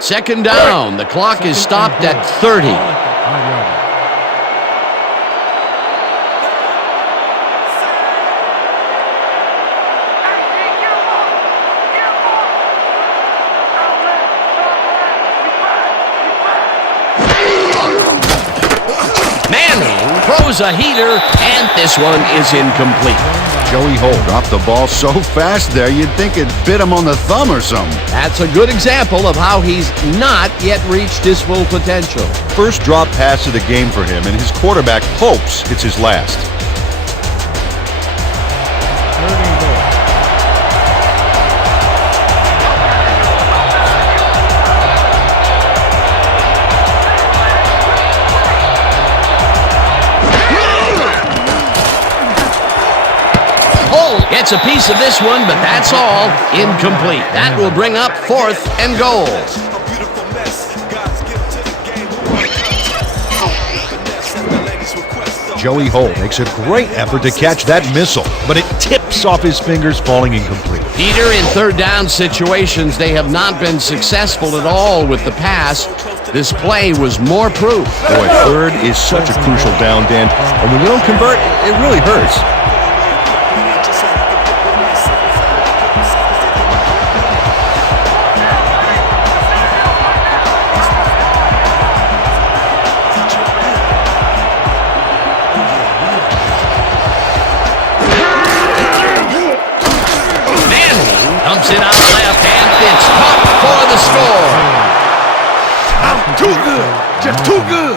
Second down. The clock is stopped at 30. Manning throws a heater, and this one is incomplete. Joey Holt dropped the ball so fast there, you'd think it bit him on the thumb or something. That's a good example of how he's not yet reached his full potential. First drop pass of the game for him, and his quarterback hopes it's his last. Gets a piece of this one, but that's all. Incomplete. That will bring up 4th and goal. Joey Holt makes a great effort to catch that missile, but it tips off his fingers, falling incomplete. Peter, in third down situations, they have not been successful at all with the pass. This play was more proof. Boy, third is such a crucial down, Dan, and when you don't convert, it really hurts. Dumps it out left, and it's caught for the score. Too good. Just too good.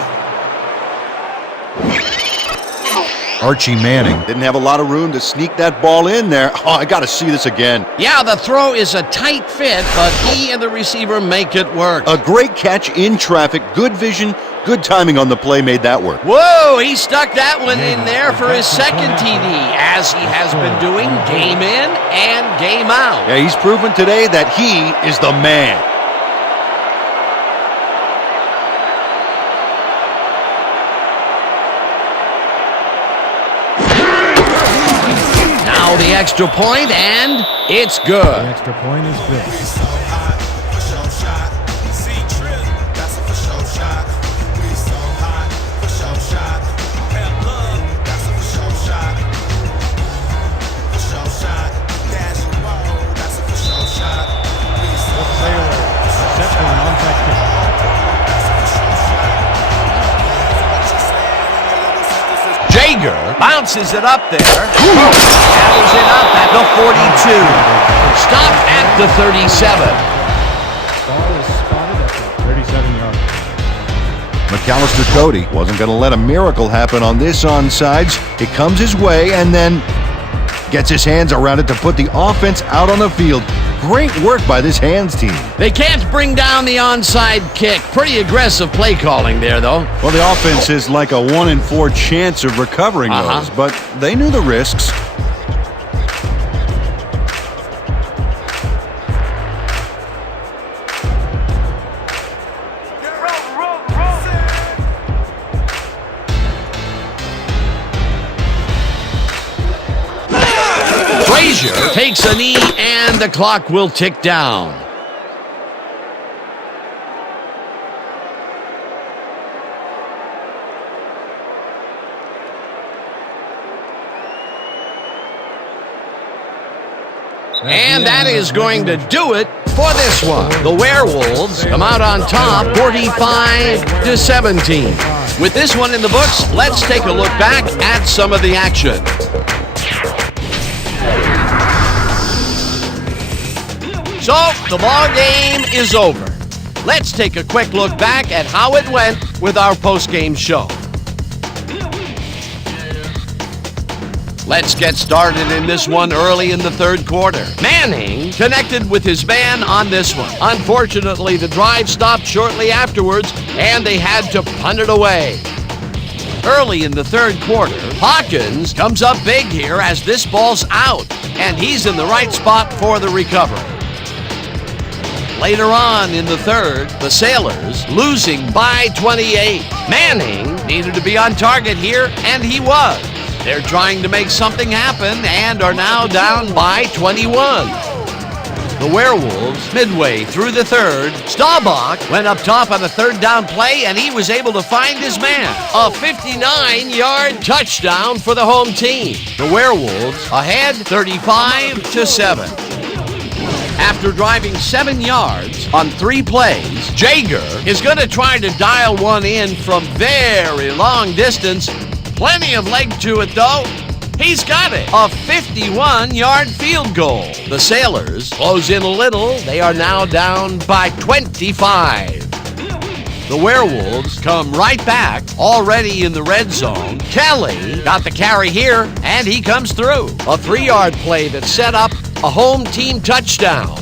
Archie Manning didn't have a lot of room to sneak that ball in there. Oh, I got to see this again. Yeah, the throw is a tight fit, but he and the receiver make it work. A great catch in traffic, good vision, good timing on the play made that work. Whoa, he stuck that one in there for his second TD, as he has been doing game in and game out. Yeah, he's proven today that he is the man. Now the extra point, and it's good. The extra point is good. Jager bounces it up there. Gathers it up at the 42. Stopped at the 37. Ball is spotted at the 37-yard line. McAllister Cody wasn't going to let a miracle happen on this onside. It comes his way and then gets his hands around it to put the offense out on the field. Great work by this hands team. They can't bring down the onside kick. Pretty aggressive play calling there, though. Well, the offense is like a 1 in 4 chance of recovering those, but they knew the risks. Frazier takes a knee, and the clock will tick down. And that is going to do it for this one. The Werewolves come out on top 45-17. With this one in the books, let's take a look back at some of the action. So, the ball game is over. Let's take a quick look back at how it went with our post-game show. Let's get started in this one early in the third quarter. Manning connected with his man on this one. Unfortunately, the drive stopped shortly afterwards, and they had to punt it away. Early in the third quarter, Hawkins comes up big here as this ball's out, and he's in the right spot for the recovery. Later on in the third, the Sailors losing by 28. Manning needed to be on target here, and he was. They're trying to make something happen and are now down by 21. The Werewolves, midway through the third, Staubach went up top on a third down play, and he was able to find his man. A 59-yard touchdown for the home team. The Werewolves ahead 35-7. After driving 7 yards on 3 plays, Jaeger is going to try to dial one in from very long distance. Plenty of leg to it, though. He's got it. A 51-yard field goal. The Sailors close in a little. They are now down by 25. The Werewolves come right back, already in the red zone. Kelly got the carry here, and he comes through. A 3-yard play that set up a home team touchdown.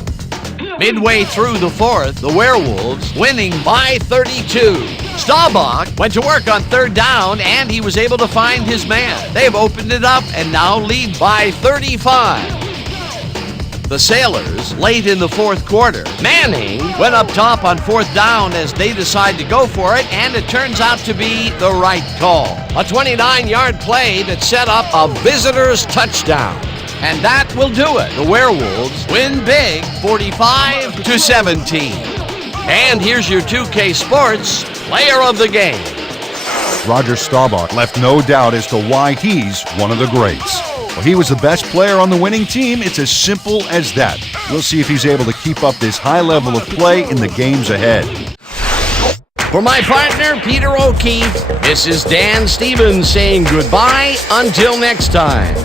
Midway through the fourth, the Werewolves winning by 32. Staubach went to work on third down, and he was able to find his man. They've opened it up and now lead by 35. The Sailors, late in the fourth quarter, Manning went up top on fourth down as they decide to go for it, and it turns out to be the right call. A 29-yard play that set up a visitor's touchdown. And that will do it. The Werewolves win big, 45-17. And here's your 2K Sports Player of the Game. Roger Staubach left no doubt as to why he's one of the greats. Well, he was the best player on the winning team. It's as simple as that. We'll see if he's able to keep up this high level of play in the games ahead. For my partner, Peter O'Keefe, this is Dan Stevens saying goodbye until next time.